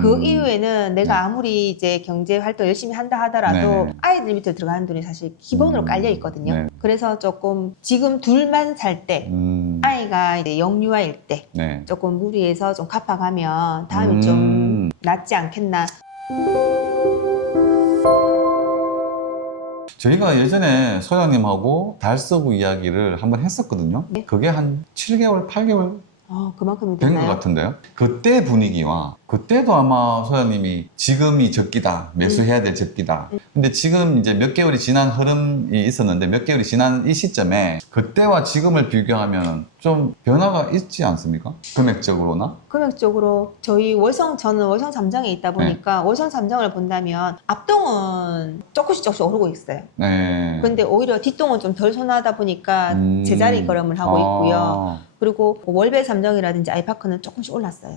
그 이후에는 내가 네. 아무리 이제 경제 활동 열심히 한다 하더라도 네네. 아이들 밑에 들어가는 돈이 사실 기본으로 깔려 있거든요. 네. 그래서 조금 지금 둘만 살 때 아이가 이제 영유아일 때 네. 조금 무리해서 좀 갚아가면 다음에 좀 낫지 않겠나. 저희가 예전에 소장님하고 달서구 이야기를 한번 했었거든요. 네. 그게 한 7개월, 8개월 그만큼이 된 것 됐나요? 같은데요. 그때 분위기와 그때도 아마 소장님이 지금이 적기다, 매수해야 될 적기다. 근데 지금 이제 몇 개월이 지난 흐름이 있었는데 몇 개월이 지난 이 시점에 그때와 지금을 비교하면 좀 변화가 있지 않습니까? 금액적으로나? 금액적으로 저는 월성 잠정에 있다 보니까 월성 잠정을 본다면 앞동은 조금씩 오르고 있어요. 네. 근데 오히려 뒷동은 좀 덜 선호하다 보니까 제자리 걸음을 하고 있고요. 그리고 월배 잠정이라든지 아이파크는 조금씩 올랐어요.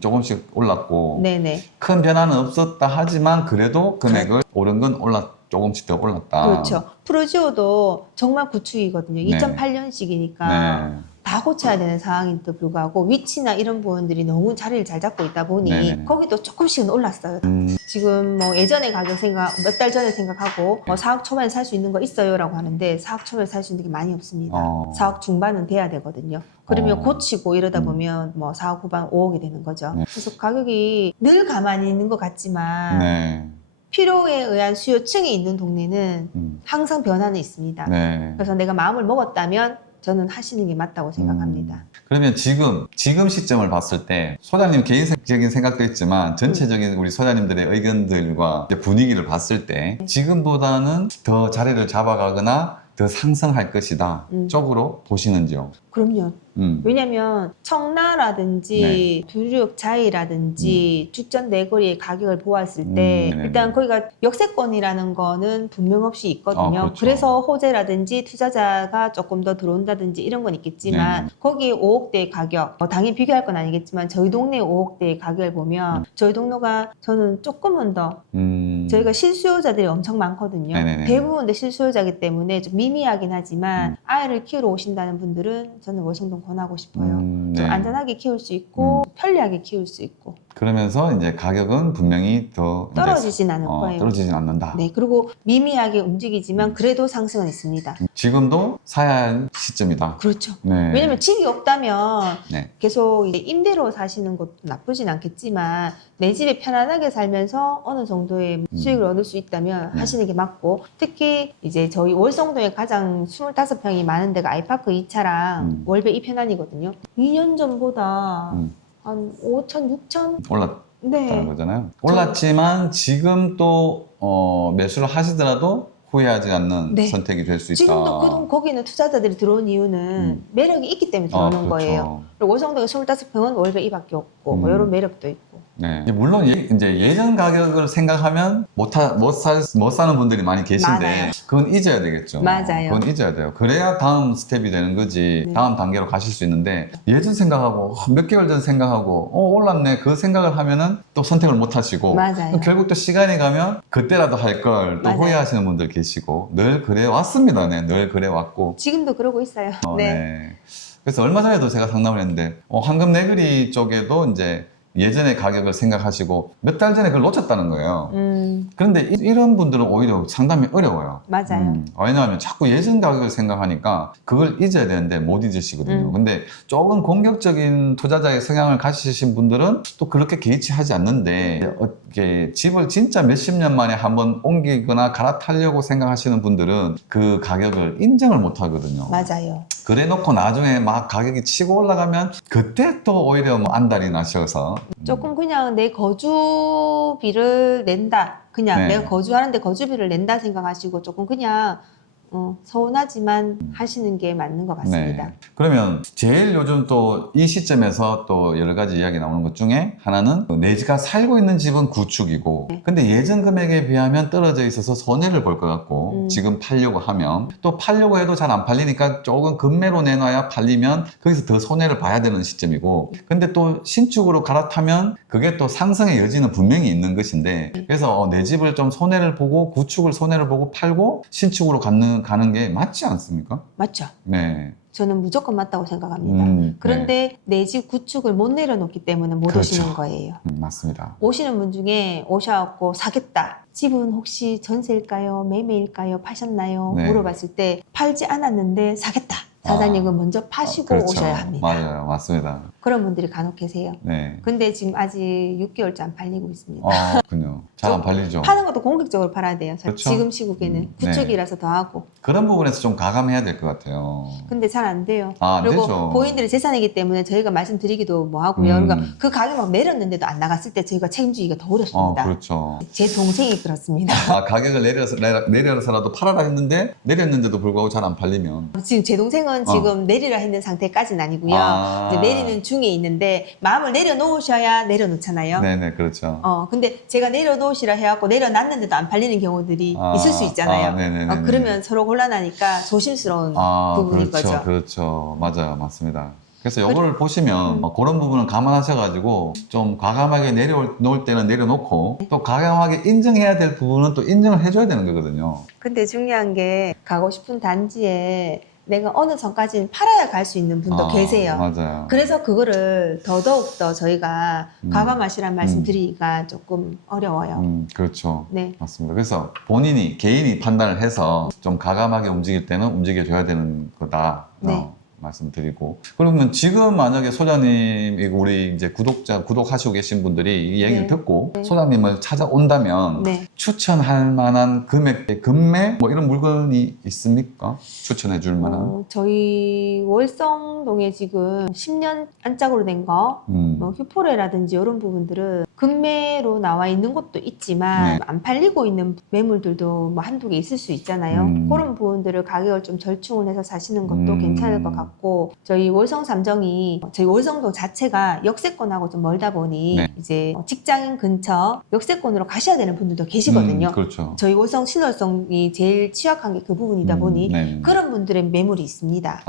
조금씩 올랐고 네네. 큰 변화는 없었다 하지만 그래도 금액을 오른 건 조금씩 더 올랐다. 그렇죠. 프로지오도 정말 구축이거든요. 네. 2008년식이니까 네. 다 고쳐야 되는 상황인데도 불구하고 위치나 이런 부분들이 너무 자리를 잘 잡고 있다 보니 네네. 거기도 조금씩은 올랐어요. 지금 뭐 예전에 가격 몇 달 전에 생각하고 4억 초반에 살 수 있는 거 있어요라고 하는데 4억 초반에 살 수 있는 게 많이 없습니다. 4억 중반은 돼야 되거든요. 그러면 고치고 이러다 보면 뭐 4억 후반 5억이 되는 거죠. 네. 그래서 가격이 늘 가만히 있는 것 같지만 네. 필요에 의한 수요층이 있는 동네는 항상 변화는 있습니다. 네. 그래서 내가 마음을 먹었다면 저는 하시는 게 맞다고 생각합니다. 그러면 지금 시점을 봤을 때 소장님 개인적인 생각도 있지만 전체적인 우리 소장님들의 의견들과 이제 분위기를 봤을 때 지금보다는 더 자리를 잡아가거나 더 상승할 것이다 쪽으로 보시는지요? 그럼요. 왜냐면 청라라든지 두류역 자이라든지 죽전 내거리의 가격을 보았을 때 네네네. 일단 거기가 역세권이라는 거는 분명 없이 있거든요. 그렇죠. 그래서 호재라든지 투자자가 조금 더 들어온다든지 이런 건 있겠지만 네네. 거기 5억대의 가격 당연히 비교할 건 아니겠지만 저희 동네 5억대의 가격을 보면 저희 동네가 저는 조금은 더 저희가 실수요자들이 엄청 많거든요. 네네네. 대부분 다 실수요자이기 때문에 좀 미미하긴 하지만 아이를 키우러 오신다는 분들은 저는 월성동 권하고 싶어요. 좀 네. 안전하게 키울 수 있고 편리하게 키울 수 있고 그러면서 이제 가격은 분명히 더 떨어지진 않을 거예요. 떨어지진 않는다. 네, 그리고 미미하게 움직이지만 그래도 상승은 있습니다. 지금도 사야 할 시점이다. 그렇죠. 네. 왜냐면 집이 없다면 네. 계속 이제 임대로 사시는 것도 나쁘진 않겠지만 내 집에 편안하게 살면서 어느 정도의 수익을 얻을 수 있다면 하시는 게 맞고 특히 이제 저희 월성동에 가장 25평이 많은 데가 아이파크 2차랑 월배 2편안이거든요. 2년 전보다 한 5천, 6천? 올랐다는 네. 거잖아요. 올랐지만 지금 또 매수를 하시더라도 후회하지 않는 네. 선택이 될 수 있다. 지금도 거기는 투자자들이 들어온 이유는 매력이 있기 때문에 들어오는 그렇죠. 거예요. 그리고 월성동에 25평은 월배 2밖에 없고 뭐 이런 매력도 있고. 네. 물론 이제 예전 가격을 생각하면 못 사는 분들이 많이 계신데 많아요. 그건 잊어야 되겠죠. 맞아요. 그건 잊어야 돼요. 그래야 다음 스텝이 되는 거지. 네. 다음 단계로 가실 수 있는데 예전 생각하고 몇 개월 전 생각하고 올랐네 그 생각을 하면은 또 선택을 못 하시고 맞아요. 결국 또 시간이 가면 그때라도 할 걸 또 맞아요. 후회하시는 분들 계시고 늘 그래 왔습니다. 네. 늘 그래 왔고. 지금도 그러고 있어요. 네. 네. 그래서 얼마 전에도 제가 상담을 했는데 황금 내거리 쪽에도 이제 예전의 가격을 생각하시고 몇 달 전에 그걸 놓쳤다는 거예요. 그런데 이런 분들은 오히려 상담이 어려워요. 맞아요. 왜냐하면 자꾸 예전 가격을 생각하니까 그걸 잊어야 되는데 못 잊으시거든요. 근데 조금 공격적인 투자자의 성향을 가지신 분들은 또 그렇게 개의치 하지 않는데 이렇게 집을 진짜 몇십 년 만에 한번 옮기거나 갈아타려고 생각하시는 분들은 그 가격을 인정을 못 하거든요. 맞아요. 그래 놓고 나중에 막 가격이 치고 올라가면 그때 또 오히려 뭐 안달이 나셔서 조금 그냥 내 거주비를 낸다. 그냥 네. 내가 거주하는데 거주비를 낸다 생각하시고 조금 그냥 서운하지만 하시는 게 맞는 것 같습니다. 네. 그러면 제일 요즘 또 이 시점에서 또 여러 가지 이야기 나오는 것 중에 하나는 내 집가 살고 있는 집은 구축이고 근데 예전 금액에 비하면 떨어져 있어서 손해를 볼 것 같고 지금 팔려고 하면 또 팔려고 해도 잘 안 팔리니까 조금 급매로 내놔야 팔리면 거기서 더 손해를 봐야 되는 시점이고 근데 또 신축으로 갈아타면 그게 또 상승의 여지는 분명히 있는 것인데 그래서 내 집을 좀 손해를 보고 구축을 손해를 보고 팔고 신축으로 가는 게 맞지 않습니까? 맞죠? 네. 저는 무조건 맞다고 생각합니다. 그런데 내 집 구축을 못 내려놓기 때문에 못 그렇죠. 오시는 거예요. 맞습니다. 오시는 분 중에 오셔갖고 사겠다. 집은 혹시 전세일까요? 매매일까요? 파셨나요? 네. 물어봤을 때 팔지 않았는데 사겠다. 사장님은 먼저 파시고 그렇죠. 오셔야 합니다. 맞아요. 맞습니다. 그런 분들이 간혹 계세요. 네. 근데 지금 아직 6개월째 안 팔리고 있습니다. 그렇군요. 잘 안 팔리죠. 파는 것도 공격적으로 팔아야 돼요. 그렇죠? 지금 시국에는 구축이라서 더 하고. 그런 부분에서 좀 가감해야 될 것 같아요. 근데 잘 안 돼요. 안 그리고 되죠. 본인들의 재산이기 때문에 저희가 말씀드리기도 뭐 하고요. 그러니까 그 가격 막 내렸는데도 안 나갔을 때 저희가 책임지기가 더 어렵습니다. 그렇죠. 제 동생이 그렇습니다. 가격을 내려서라도 팔아라 했는데 내렸는데도 불구하고 잘 안 팔리면 지금 제 동생은 지금 내리라 했는 상태까지는 아니고요. 이제 내리는 중에 있는데 마음을 내려놓으셔야 내려놓잖아요. 네네 그렇죠. 근데 제가 내려놓으시라 해갖고 내려놨는데도 안 팔리는 경우들이 있을 수 있잖아요. 네네네. 그러면 서로 곤란하니까 조심스러운 부분인 그렇죠, 거죠. 그렇죠. 맞아요. 맞습니다. 그래서 이거를 보시면 그런 부분을 감안하셔가지고 좀 과감하게 내려놓을 때는 내려놓고 또 과감하게 인정해야 될 부분은 또 인정을 해줘야 되는 거거든요. 근데 중요한 게 가고 싶은 단지에 내가 어느 선까지는 팔아야 갈 수 있는 분도 계세요. 맞아요. 그래서 그거를 더더욱 저희가 과감하시란 말씀 드리기가 조금 어려워요. 그렇죠. 네. 맞습니다. 그래서 개인이 판단을 해서 좀 과감하게 움직일 때는 움직여줘야 되는 거다. 네. 말씀드리고. 그러면 지금 만약에 소장님, 우리 이제 구독하시고 계신 분들이 이 얘기를 듣고 소장님을 찾아온다면 추천할 만한 금매 뭐 이런 물건이 있습니까? 추천해 줄 만한? 저희 월성동에 지금 10년 안짝으로 된 거, 뭐 휴포레라든지 이런 부분들은 급매로 나와 있는 것도 있지만 네. 안 팔리고 있는 매물들도 뭐 한두 개 있을 수 있잖아요. 그런 부분들을 가격을 좀 절충을 해서 사시는 것도 괜찮을 것 같고, 저희 월성 3정이 저희 월성동 자체가 역세권하고 좀 멀다 보니 네. 이제 직장 근처 역세권으로 가셔야 되는 분들도 계시거든요. 그렇죠. 저희 월성 신월성이 제일 취약한 게 그 부분이다 보니 네. 그런 분들의 매물이 있습니다.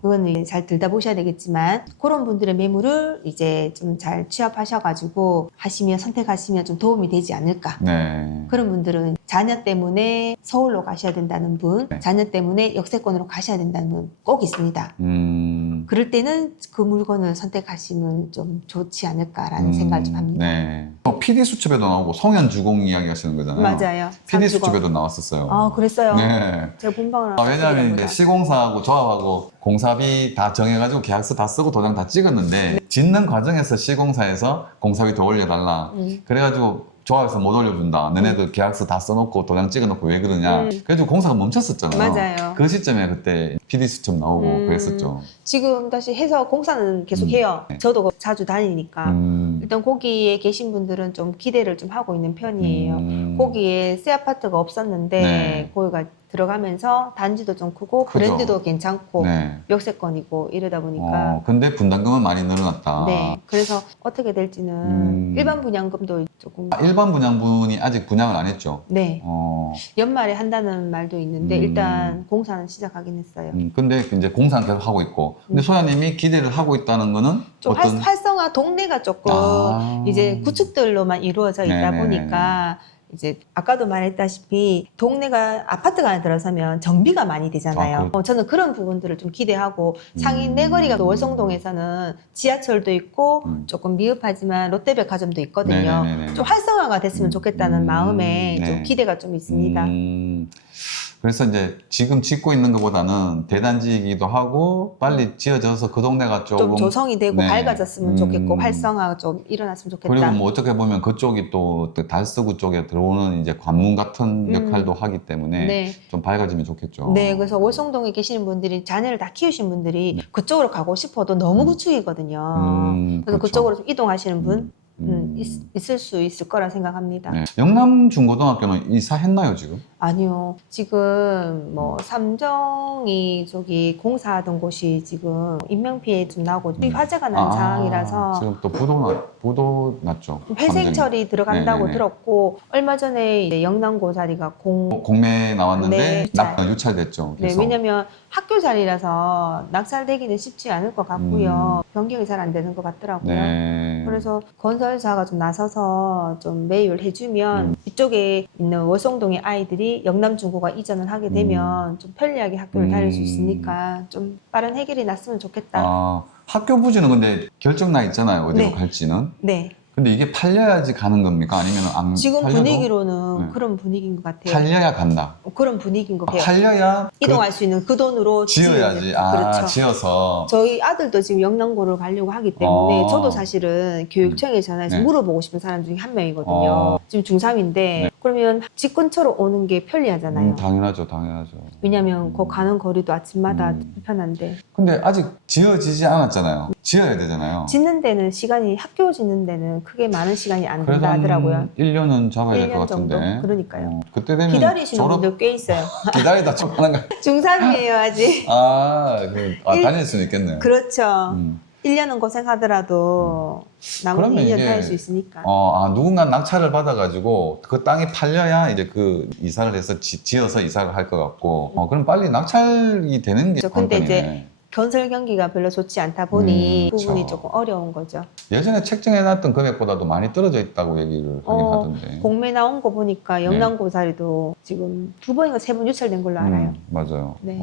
그거는 이제 잘 들다 보셔야 되겠지만, 그런 분들의 매물을 이제 좀 잘 취합하셔가지고 선택하시면 좀 도움이 되지 않을까. 네. 그런 분들은 자녀 때문에 서울로 가셔야 된다는 분, 네. 자녀 때문에 역세권으로 가셔야 된다는 분 꼭 있습니다. 음. 그럴 때는 그 물건을 선택하시면 좀 좋지 않을까라는 생각을 좀 합니다. 네. PD 수첩에도 나오고 성현주공 이야기 하시는 거잖아요. 맞아요. PD 삼주공. 수첩에도 나왔었어요. 아, 그랬어요? 네. 제가 본방을 왜냐하면 이제 시공사하고 조합하고 공사비 다 정해가지고 계약서 다 쓰고 도장 다 찍었는데 짓는 과정에서 시공사에서 공사비 더 올려달라. 그래가지고 조합에서 못 올려준다. 너네들 계약서 다 써놓고 도장 찍어놓고 왜 그러냐. 그래가지고 공사가 멈췄었잖아요. 맞아요. 그 시점에 그때 PD 수첩 나오고 그랬었죠. 지금 다시 해서 공사는 계속 해요. 저도 자주 다니니까. 일단 거기에 계신 분들은 좀 기대를 좀 하고 있는 편이에요. 거기에 새 아파트가 없었는데 네. 거기가 들어가면서 단지도 좀 크고 크죠. 브랜드도 괜찮고 네. 역세권이고 이러다 보니까 근데 분담금은 많이 늘어났다. 네. 그래서 어떻게 될지는 일반 분양금도 조금 일반 분양분이 아직 분양을 안 했죠. 네. 어, 연말에 한다는 말도 있는데 일단 공사는 시작하긴 했어요. 근데 이제 공사는 계속 하고 있고. 근데 소장님이 기대를 하고 있다는 거는 좀 어떤? 활성화 동네가 조금 이제 구축들로만 이루어져 있다 네네네네. 보니까 이제 아까도 말했다시피 동네가 아파트가 안에 들어서면 정비가 많이 되잖아요. 저는 그런 부분들을 좀 기대하고 상위 내거리가 또 월성동에서는 지하철도 있고 조금 미흡하지만 롯데백화점도 있거든요. 네네네네. 좀 활성화가 됐으면 좋겠다는 마음에 네. 좀 기대가 좀 있습니다. 그래서 이제 지금 짓고 있는 것보다는 대단지이기도 하고 빨리 지어져서 그 동네가 좀 조금 조성이 되고 네. 밝아졌으면 좋겠고 활성화가 좀 일어났으면 좋겠다. 그리고 뭐 어떻게 보면 그쪽이 또 달서구 쪽에 들어오는 이제 관문 같은 역할도 하기 때문에 네. 좀 밝아지면 좋겠죠. 네, 그래서 월성동에 계시는 분들이 자녀를 다 키우신 분들이 그쪽으로 가고 싶어도 너무 구축이거든요. 그래서 그렇죠. 그쪽으로 좀 이동하시는 분 있을 수 있을 거라 생각합니다. 네. 영남중고등학교는 이사했나요 지금? 아니요, 지금 뭐 삼정이 저기 공사하던 곳이 지금 인명 피해 좀 나고 화재가 난 상황이라서 지금 또 부도 났죠. 회생 삼정이. 처리 들어간다고 네네네. 들었고 얼마 전에 이제 영남고 자리가 공매 나왔는데 네, 유찰됐죠. 네, 그래서. 왜냐면 학교 자리라서 낙찰되기는 쉽지 않을 것 같고요. 변경이 잘 안 되는 것 같더라고요. 네. 그래서 건설사가 좀 나서서 좀 매입을 해주면 이쪽에 있는 월성동의 아이들이 영남중고가 이전을 하게 되면 좀 편리하게 학교를 다닐 수 있으니까 좀 빠른 해결이 났으면 좋겠다. 학교 부지는 근데 결정 나 있잖아요. 어디로 네. 갈지는. 네. 근데 이게 팔려야지 가는 겁니까? 아니면 안 지금 팔려도? 분위기로는 네. 그런 분위기인 것 같아요. 팔려야 간다. 그런 분위기인 것 같아요. 팔려야 이동할 수 있는 그 돈으로 지어야지. 지으면. 그렇죠. 지어서. 저희 아들도 지금 영남고를 가려고 하기 때문에 저도 사실은 교육청에 전화해서 네. 물어보고 싶은 사람 중에 한 명이거든요. 지금 중3인데 네. 그러면 집 근처로 오는 게 편리하잖아요. 당연하죠. 왜냐면 거 가는 거리도 아침마다 불편한데 근데 아직 지어지지 않았잖아요. 지어야 되잖아요. 짓는 데는 시간이 학교 짓는 데는 크게 많은 시간이 안 그래도 된다 하더라고요. 한 1년은 잡아야 될 1년 것 정도? 같은데. 그러니까요. 그때 되면 기다리시는 분들 꽤 있어요. 기다리다 졸업하는 거. 중3이에요 아직. 다닐 수는 있겠네요. 그렇죠. 1년은 고생하더라도 나머지 그러면 2년 이게- 다닐 수 있으니까. 누군가 낙찰을 받아가지고 그 땅이 팔려야 이제 그 이사를 해서 지어서 이사를 할 것 같고, 그럼 빨리 낙찰이 되는 게 그렇죠. 근데 관건이네. 건설 경기가 별로 좋지 않다 보니 부분이 그렇죠. 조금 어려운 거죠. 예전에 책정해놨던 금액보다도 많이 떨어져 있다고 얘기를 하긴 하던데. 공매 나온 거 보니까 영남고 자리도 지금 2번인가 3번 유찰된 걸로 알아요. 맞아요. 네.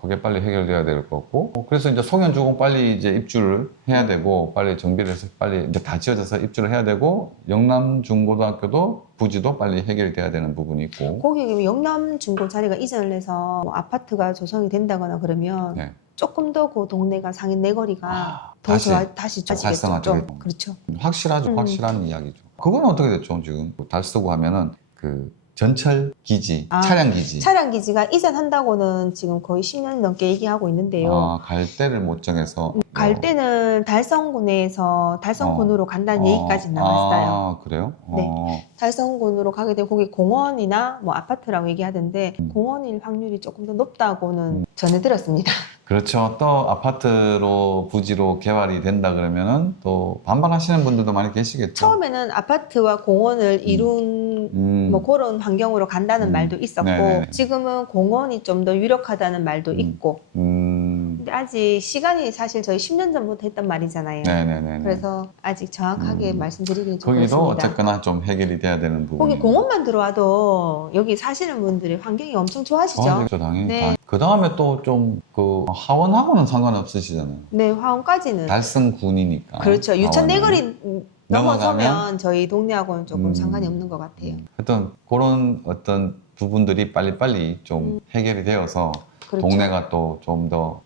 그게 빨리 해결돼야 될 것 같고. 그래서 이제 송현주공 빨리 이제 입주를 해야 되고, 빨리 정비를 해서 빨리 이제 다 지어져서 입주를 해야 되고, 영남중고등학교도 부지도 빨리 해결이 돼야 되는 부분이 있고. 거기 영남중고 자리가 이전을 해서 뭐 아파트가 조성이 된다거나 그러면 네. 조금 더 그 동네가 상인 내거리가 더 다시 다시 좀 좋아지겠죠. 활성화되겠죠. 좀. 그렇죠. 확실하죠. 확실한 이야기죠. 그건 어떻게 됐죠? 지금 달서구 하면은 그 전철 기지, 차량 기지. 차량 기지가 이전한다고는 지금 거의 10년 넘게 얘기하고 있는데요. 갈 때를 못 정해서 갈 때는 달성군에서 달성군으로 간다는 얘기까지 나왔어요. 아, 그래요? 네. 달성군으로 가게 되면 거기 공원이나 뭐 아파트라고 얘기하던데 공원일 확률이 조금 더 높다고는 전해 들었습니다. 그렇죠. 또 아파트로 부지로 개발이 된다 그러면은 또 반발하시는 분들도 많이 계시겠죠. 처음에는 아파트와 공원을 이룬 뭐 그런 환경으로 간다는 말도 있었고 네네네. 지금은 공원이 좀 더 유력하다는 말도 있고 근데 아직 시간이 사실 저희 10년 전부터 했단 말이잖아요. 네네네. 그래서 아직 정확하게 말씀드리기는 좀 거기도 그렇습니다. 어쨌거나 좀 해결이 돼야 되는 부분이. 거기 공원만 들어와도 여기 사시는 분들이 환경이 엄청 좋아하시죠? 그렇죠, 당연히. 네. 그 다음에 또 좀 그 하원하고는 상관없으시잖아요. 네, 화원까지는. 달성군이니까. 그렇죠. 유천 하원은. 내거리 넘어서면 저희 동네하고는 조금 음. 상관이 없는 것 같아요. 하여튼 그런 어떤 부분들이 빨리빨리 좀 해결이 되어서 그렇죠. 동네가 또 좀 더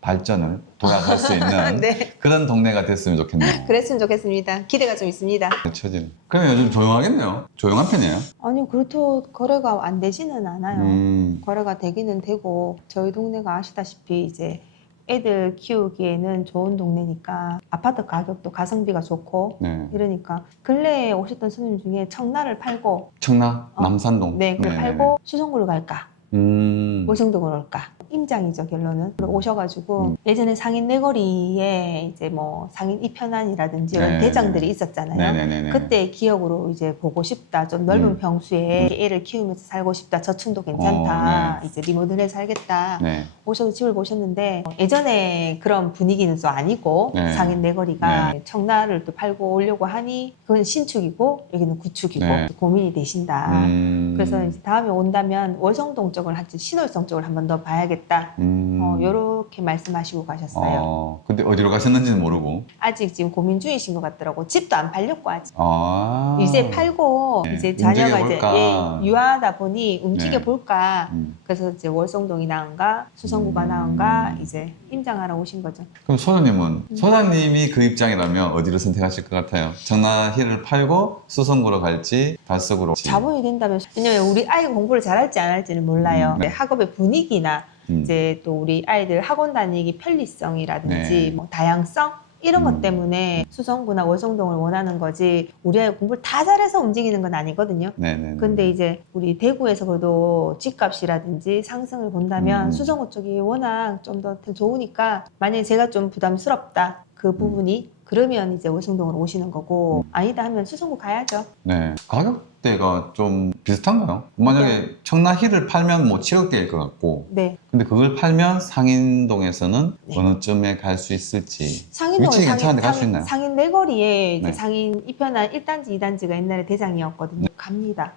발전을 돌아갈 수 있는 네, 그런 동네가 됐으면 좋겠네요. 그랬으면 좋겠습니다. 기대가 좀 있습니다. 처지는. 그러면 요즘 조용하겠네요. 조용한 편이에요. 아니요, 그렇다고 거래가 안 되지는 않아요. 음. 거래가 되기는 되고 저희 동네가 아시다시피 이제 애들 키우기에는 좋은 동네니까 아파트 가격도 가성비가 좋고 네. 이러니까 근래에 오셨던 손님 중에 청라를 팔고 청라, 남산동. 네, 그걸 네네네. 팔고 수성구를 갈까 월성동을 올까 임장이죠 결론은. 오셔가지고 예전에 상인 내거리에 이제 뭐 상인 이편안이라든지 이런 네. 대장들이 있었잖아요. 네네네네. 그때 기억으로 이제 보고 싶다. 좀 넓은 평수에 애를 키우면서 살고 싶다. 저층도 괜찮다. 이제 리모델해 살겠다. 네. 오셔서 집을 보셨는데 예전에 그런 분위기는 또 아니고 네. 상인 내거리가 청라를 또 팔고 오려고 하니 그건 신축이고 여기는 구축이고 네. 고민이 되신다. 음. 그래서 이제 다음에 온다면 월성동 쪽을 신월성 쪽을 한 번 더 봐야겠다. 요렇게 말씀하시고 가셨어요. 근데 어디로 가셨는지는 모르고. 아직 지금 고민 중이신 것 같더라고. 집도 안 팔렸고 아직. 아. 이제 팔고 네. 이제 자녀가 이제 움직여볼까. 유아하다 보니 움직여 네. 볼까. 음. 그래서 이제 월성동이 나은가 수성구가 나은가 이제 임장하러 오신 거죠. 그럼 소장님이 그 입장이라면 어디를 선택하실 것 같아요? 청라힐을 팔고 수성구로 갈지 달석으로 갈지. 자본이 된다면 왜냐면 우리 아이가 공부를 잘할지 안 할지는 몰라요. 네. 학업의 분위기나 이제 또 우리 아이들 학원 다니기 편리성이라든지 네. 뭐 다양성 이런 것 때문에 수성구나 월성동을 원하는 거지 우리 아이 공부를 다 잘해서 움직이는 건 아니거든요. 네네. 근데 이제 우리 대구에서 그래도 집값이라든지 상승을 본다면 수성구 쪽이 워낙 좀 더 좋으니까 만약에 제가 좀 부담스럽다 그 부분이 그러면 이제 월성동으로 오시는 거고 아니다 하면 수성구 가야죠. 네. 가격대가 좀 비슷한가요? 만약에 청라힐을 팔면 뭐 7억대일 것 같고 네. 근데 그걸 팔면 상인동에서는 어느 쯤에 갈 수 있을지 상인동은 위치 괜찮은데 갈 수 있나요? 상인 내거리에 이제 네. 상인 이편한 1단지, 2단지가 옛날에 대장이었거든요. 갑니다.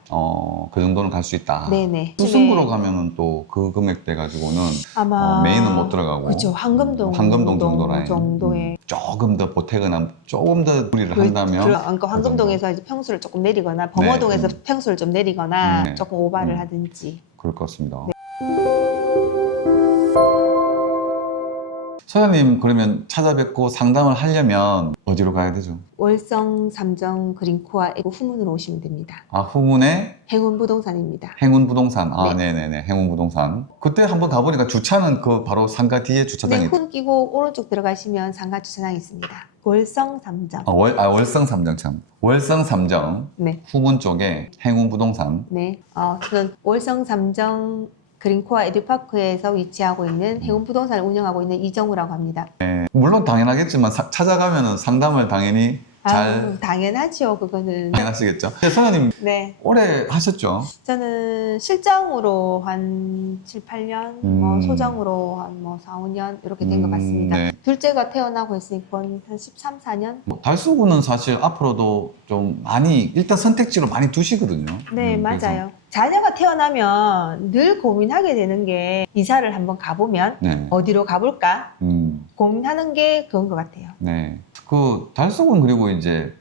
그 정도는 갈 수 있다. 네네. 수성구로 가면은 또 그 금액대 가지고는 아마 메인은 못 들어가고 그렇죠. 황금동 정도 정도의 조금 더 보태거나 조금 더 무리를 한다면 그러니까 황금동에서 이제 평수를 조금 내리거나 범어동에서 평수를 좀 내리거나 네. 조금 오바를 하든지. 그럴 것 같습니다. 소장님 그러면 찾아뵙고 상담을 하려면 어디로 가야 되죠? 월성 삼정 그린코아 후문으로 오시면 됩니다. 후문에 행운부동산입니다. 행운부동산. 네. 네네네. 행운부동산. 그때 한번 가보니까 주차는 그 바로 상가 뒤에 주차장이 네, 후 끼고 오른쪽 들어가시면 상가 주차장이 있습니다. 월성 삼정. 월성 삼정. 월성 삼정 네. 후문 쪽에 행운부동산. 네. 저는 월성 삼정 그린코아 에듀파크에서 위치하고 있는 행운부동산을 운영하고 있는 이정우라고 합니다. 물론 당연하겠지만 찾아가면은 상담을 당연히 잘 당연하죠. 그거는. 하시겠죠. 소장님 네. 오래 하셨죠? 저는 실장으로 한 7, 8년, 뭐 소장으로 한 뭐 4, 5년 이렇게 된 것 같습니다. 네. 둘째가 태어나고 있으니까 한 13, 14년? 달수구는 사실 앞으로도 좀 많이 일단 선택지로 많이 두시거든요. 네, 그래서. 맞아요. 자녀가 태어나면 늘 고민하게 되는 게 이사를 한번 가보면 네. 어디로 가볼까 고민하는 게 그런 것 같아요. 네. 그 달수구는 그리고 이제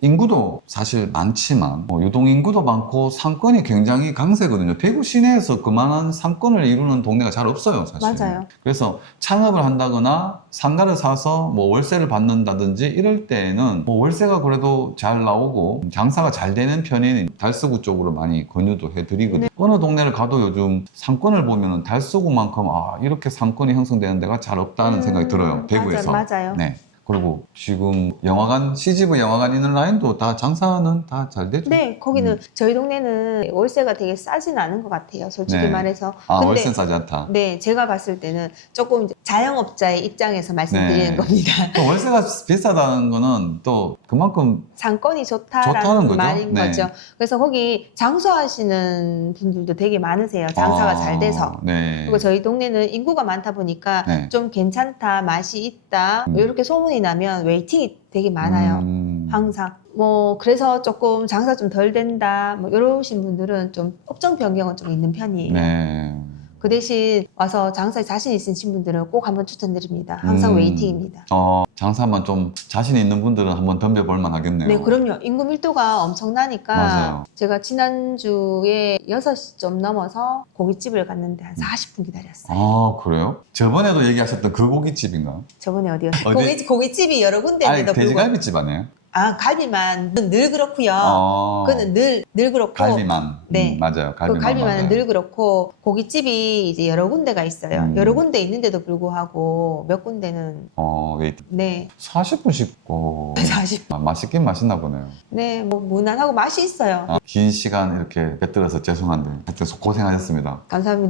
인구도 사실 많지만 유동인구도 많고 상권이 굉장히 강세거든요. 대구 시내에서 그만한 상권을 이루는 동네가 잘 없어요, 사실. 맞아요. 그래서 창업을 한다거나 상가를 사서 뭐 월세를 받는다든지 이럴 때에는 뭐 월세가 그래도 잘 나오고 장사가 잘 되는 편인 달서구 쪽으로 많이 권유도 해드리거든요. 어느 동네를 가도 요즘 상권을 보면은 달서구만큼 이렇게 상권이 형성되는 데가 잘 없다는 생각이 들어요, 대구에서. 맞아요. 네. 그리고 지금 영화관, CGV 영화관 있는 라인도 다 장사는 다 잘 되죠. 네, 거기는 저희 동네는 월세가 되게 싸진 않은 것 같아요. 솔직히 네. 말해서. 월세는 싸지 않다. 네, 제가 봤을 때는 조금 이제 자영업자의 입장에서 말씀드리는 네. 겁니다. 또 월세가 비싸다는 거는 또 그만큼 상권이 좋다는 좋다라는 거죠? 말인 네. 거죠. 그래서 거기 장수하시는 분들도 되게 많으세요. 장사가 잘 돼서. 네. 그리고 저희 동네는 인구가 많다 보니까 네. 좀 괜찮다, 맛이 있다, 이렇게 소문이 나면 웨이팅이 되게 많아요. 항상. 뭐, 그래서 조금 장사 좀 덜 된다, 뭐, 이러신 분들은 좀 업종 변경은 좀 있는 편이에요. 네. 그 대신 와서 장사에 자신 있으신 분들은 꼭 한번 추천드립니다. 항상 웨이팅입니다. 장사만 좀 자신 있는 분들은 한번 덤벼볼 만 하겠네요. 네, 그럼요. 인구 밀도가 엄청나니까 맞아요. 제가 지난주에 6시 좀 넘어서 고깃집을 갔는데 한 40분 기다렸어요. 그래요? 저번에도 얘기하셨던 그 고깃집인가요? 저번에 어디였어요? 어디? 고깃집이 여러 군데인데도 불구하고 돼지갈비집 아니에요? 갈비만 늘 그렇고요. 그거는 늘 그렇고 갈비만. 네. 맞아요. 그 갈비만은 맞아요. 늘 그렇고 고깃집이 이제 여러 군데가 있어요. 여러 군데 있는데도 불구하고 몇 군데는 웨이팅. 네 40분씩 40. 맛있긴 맛있나 보네요. 네, 뭐 무난하고 맛이 있어요. 긴 시간 이렇게 뺏들어서 죄송한데 하여튼 고생하셨습니다. 감사합니다.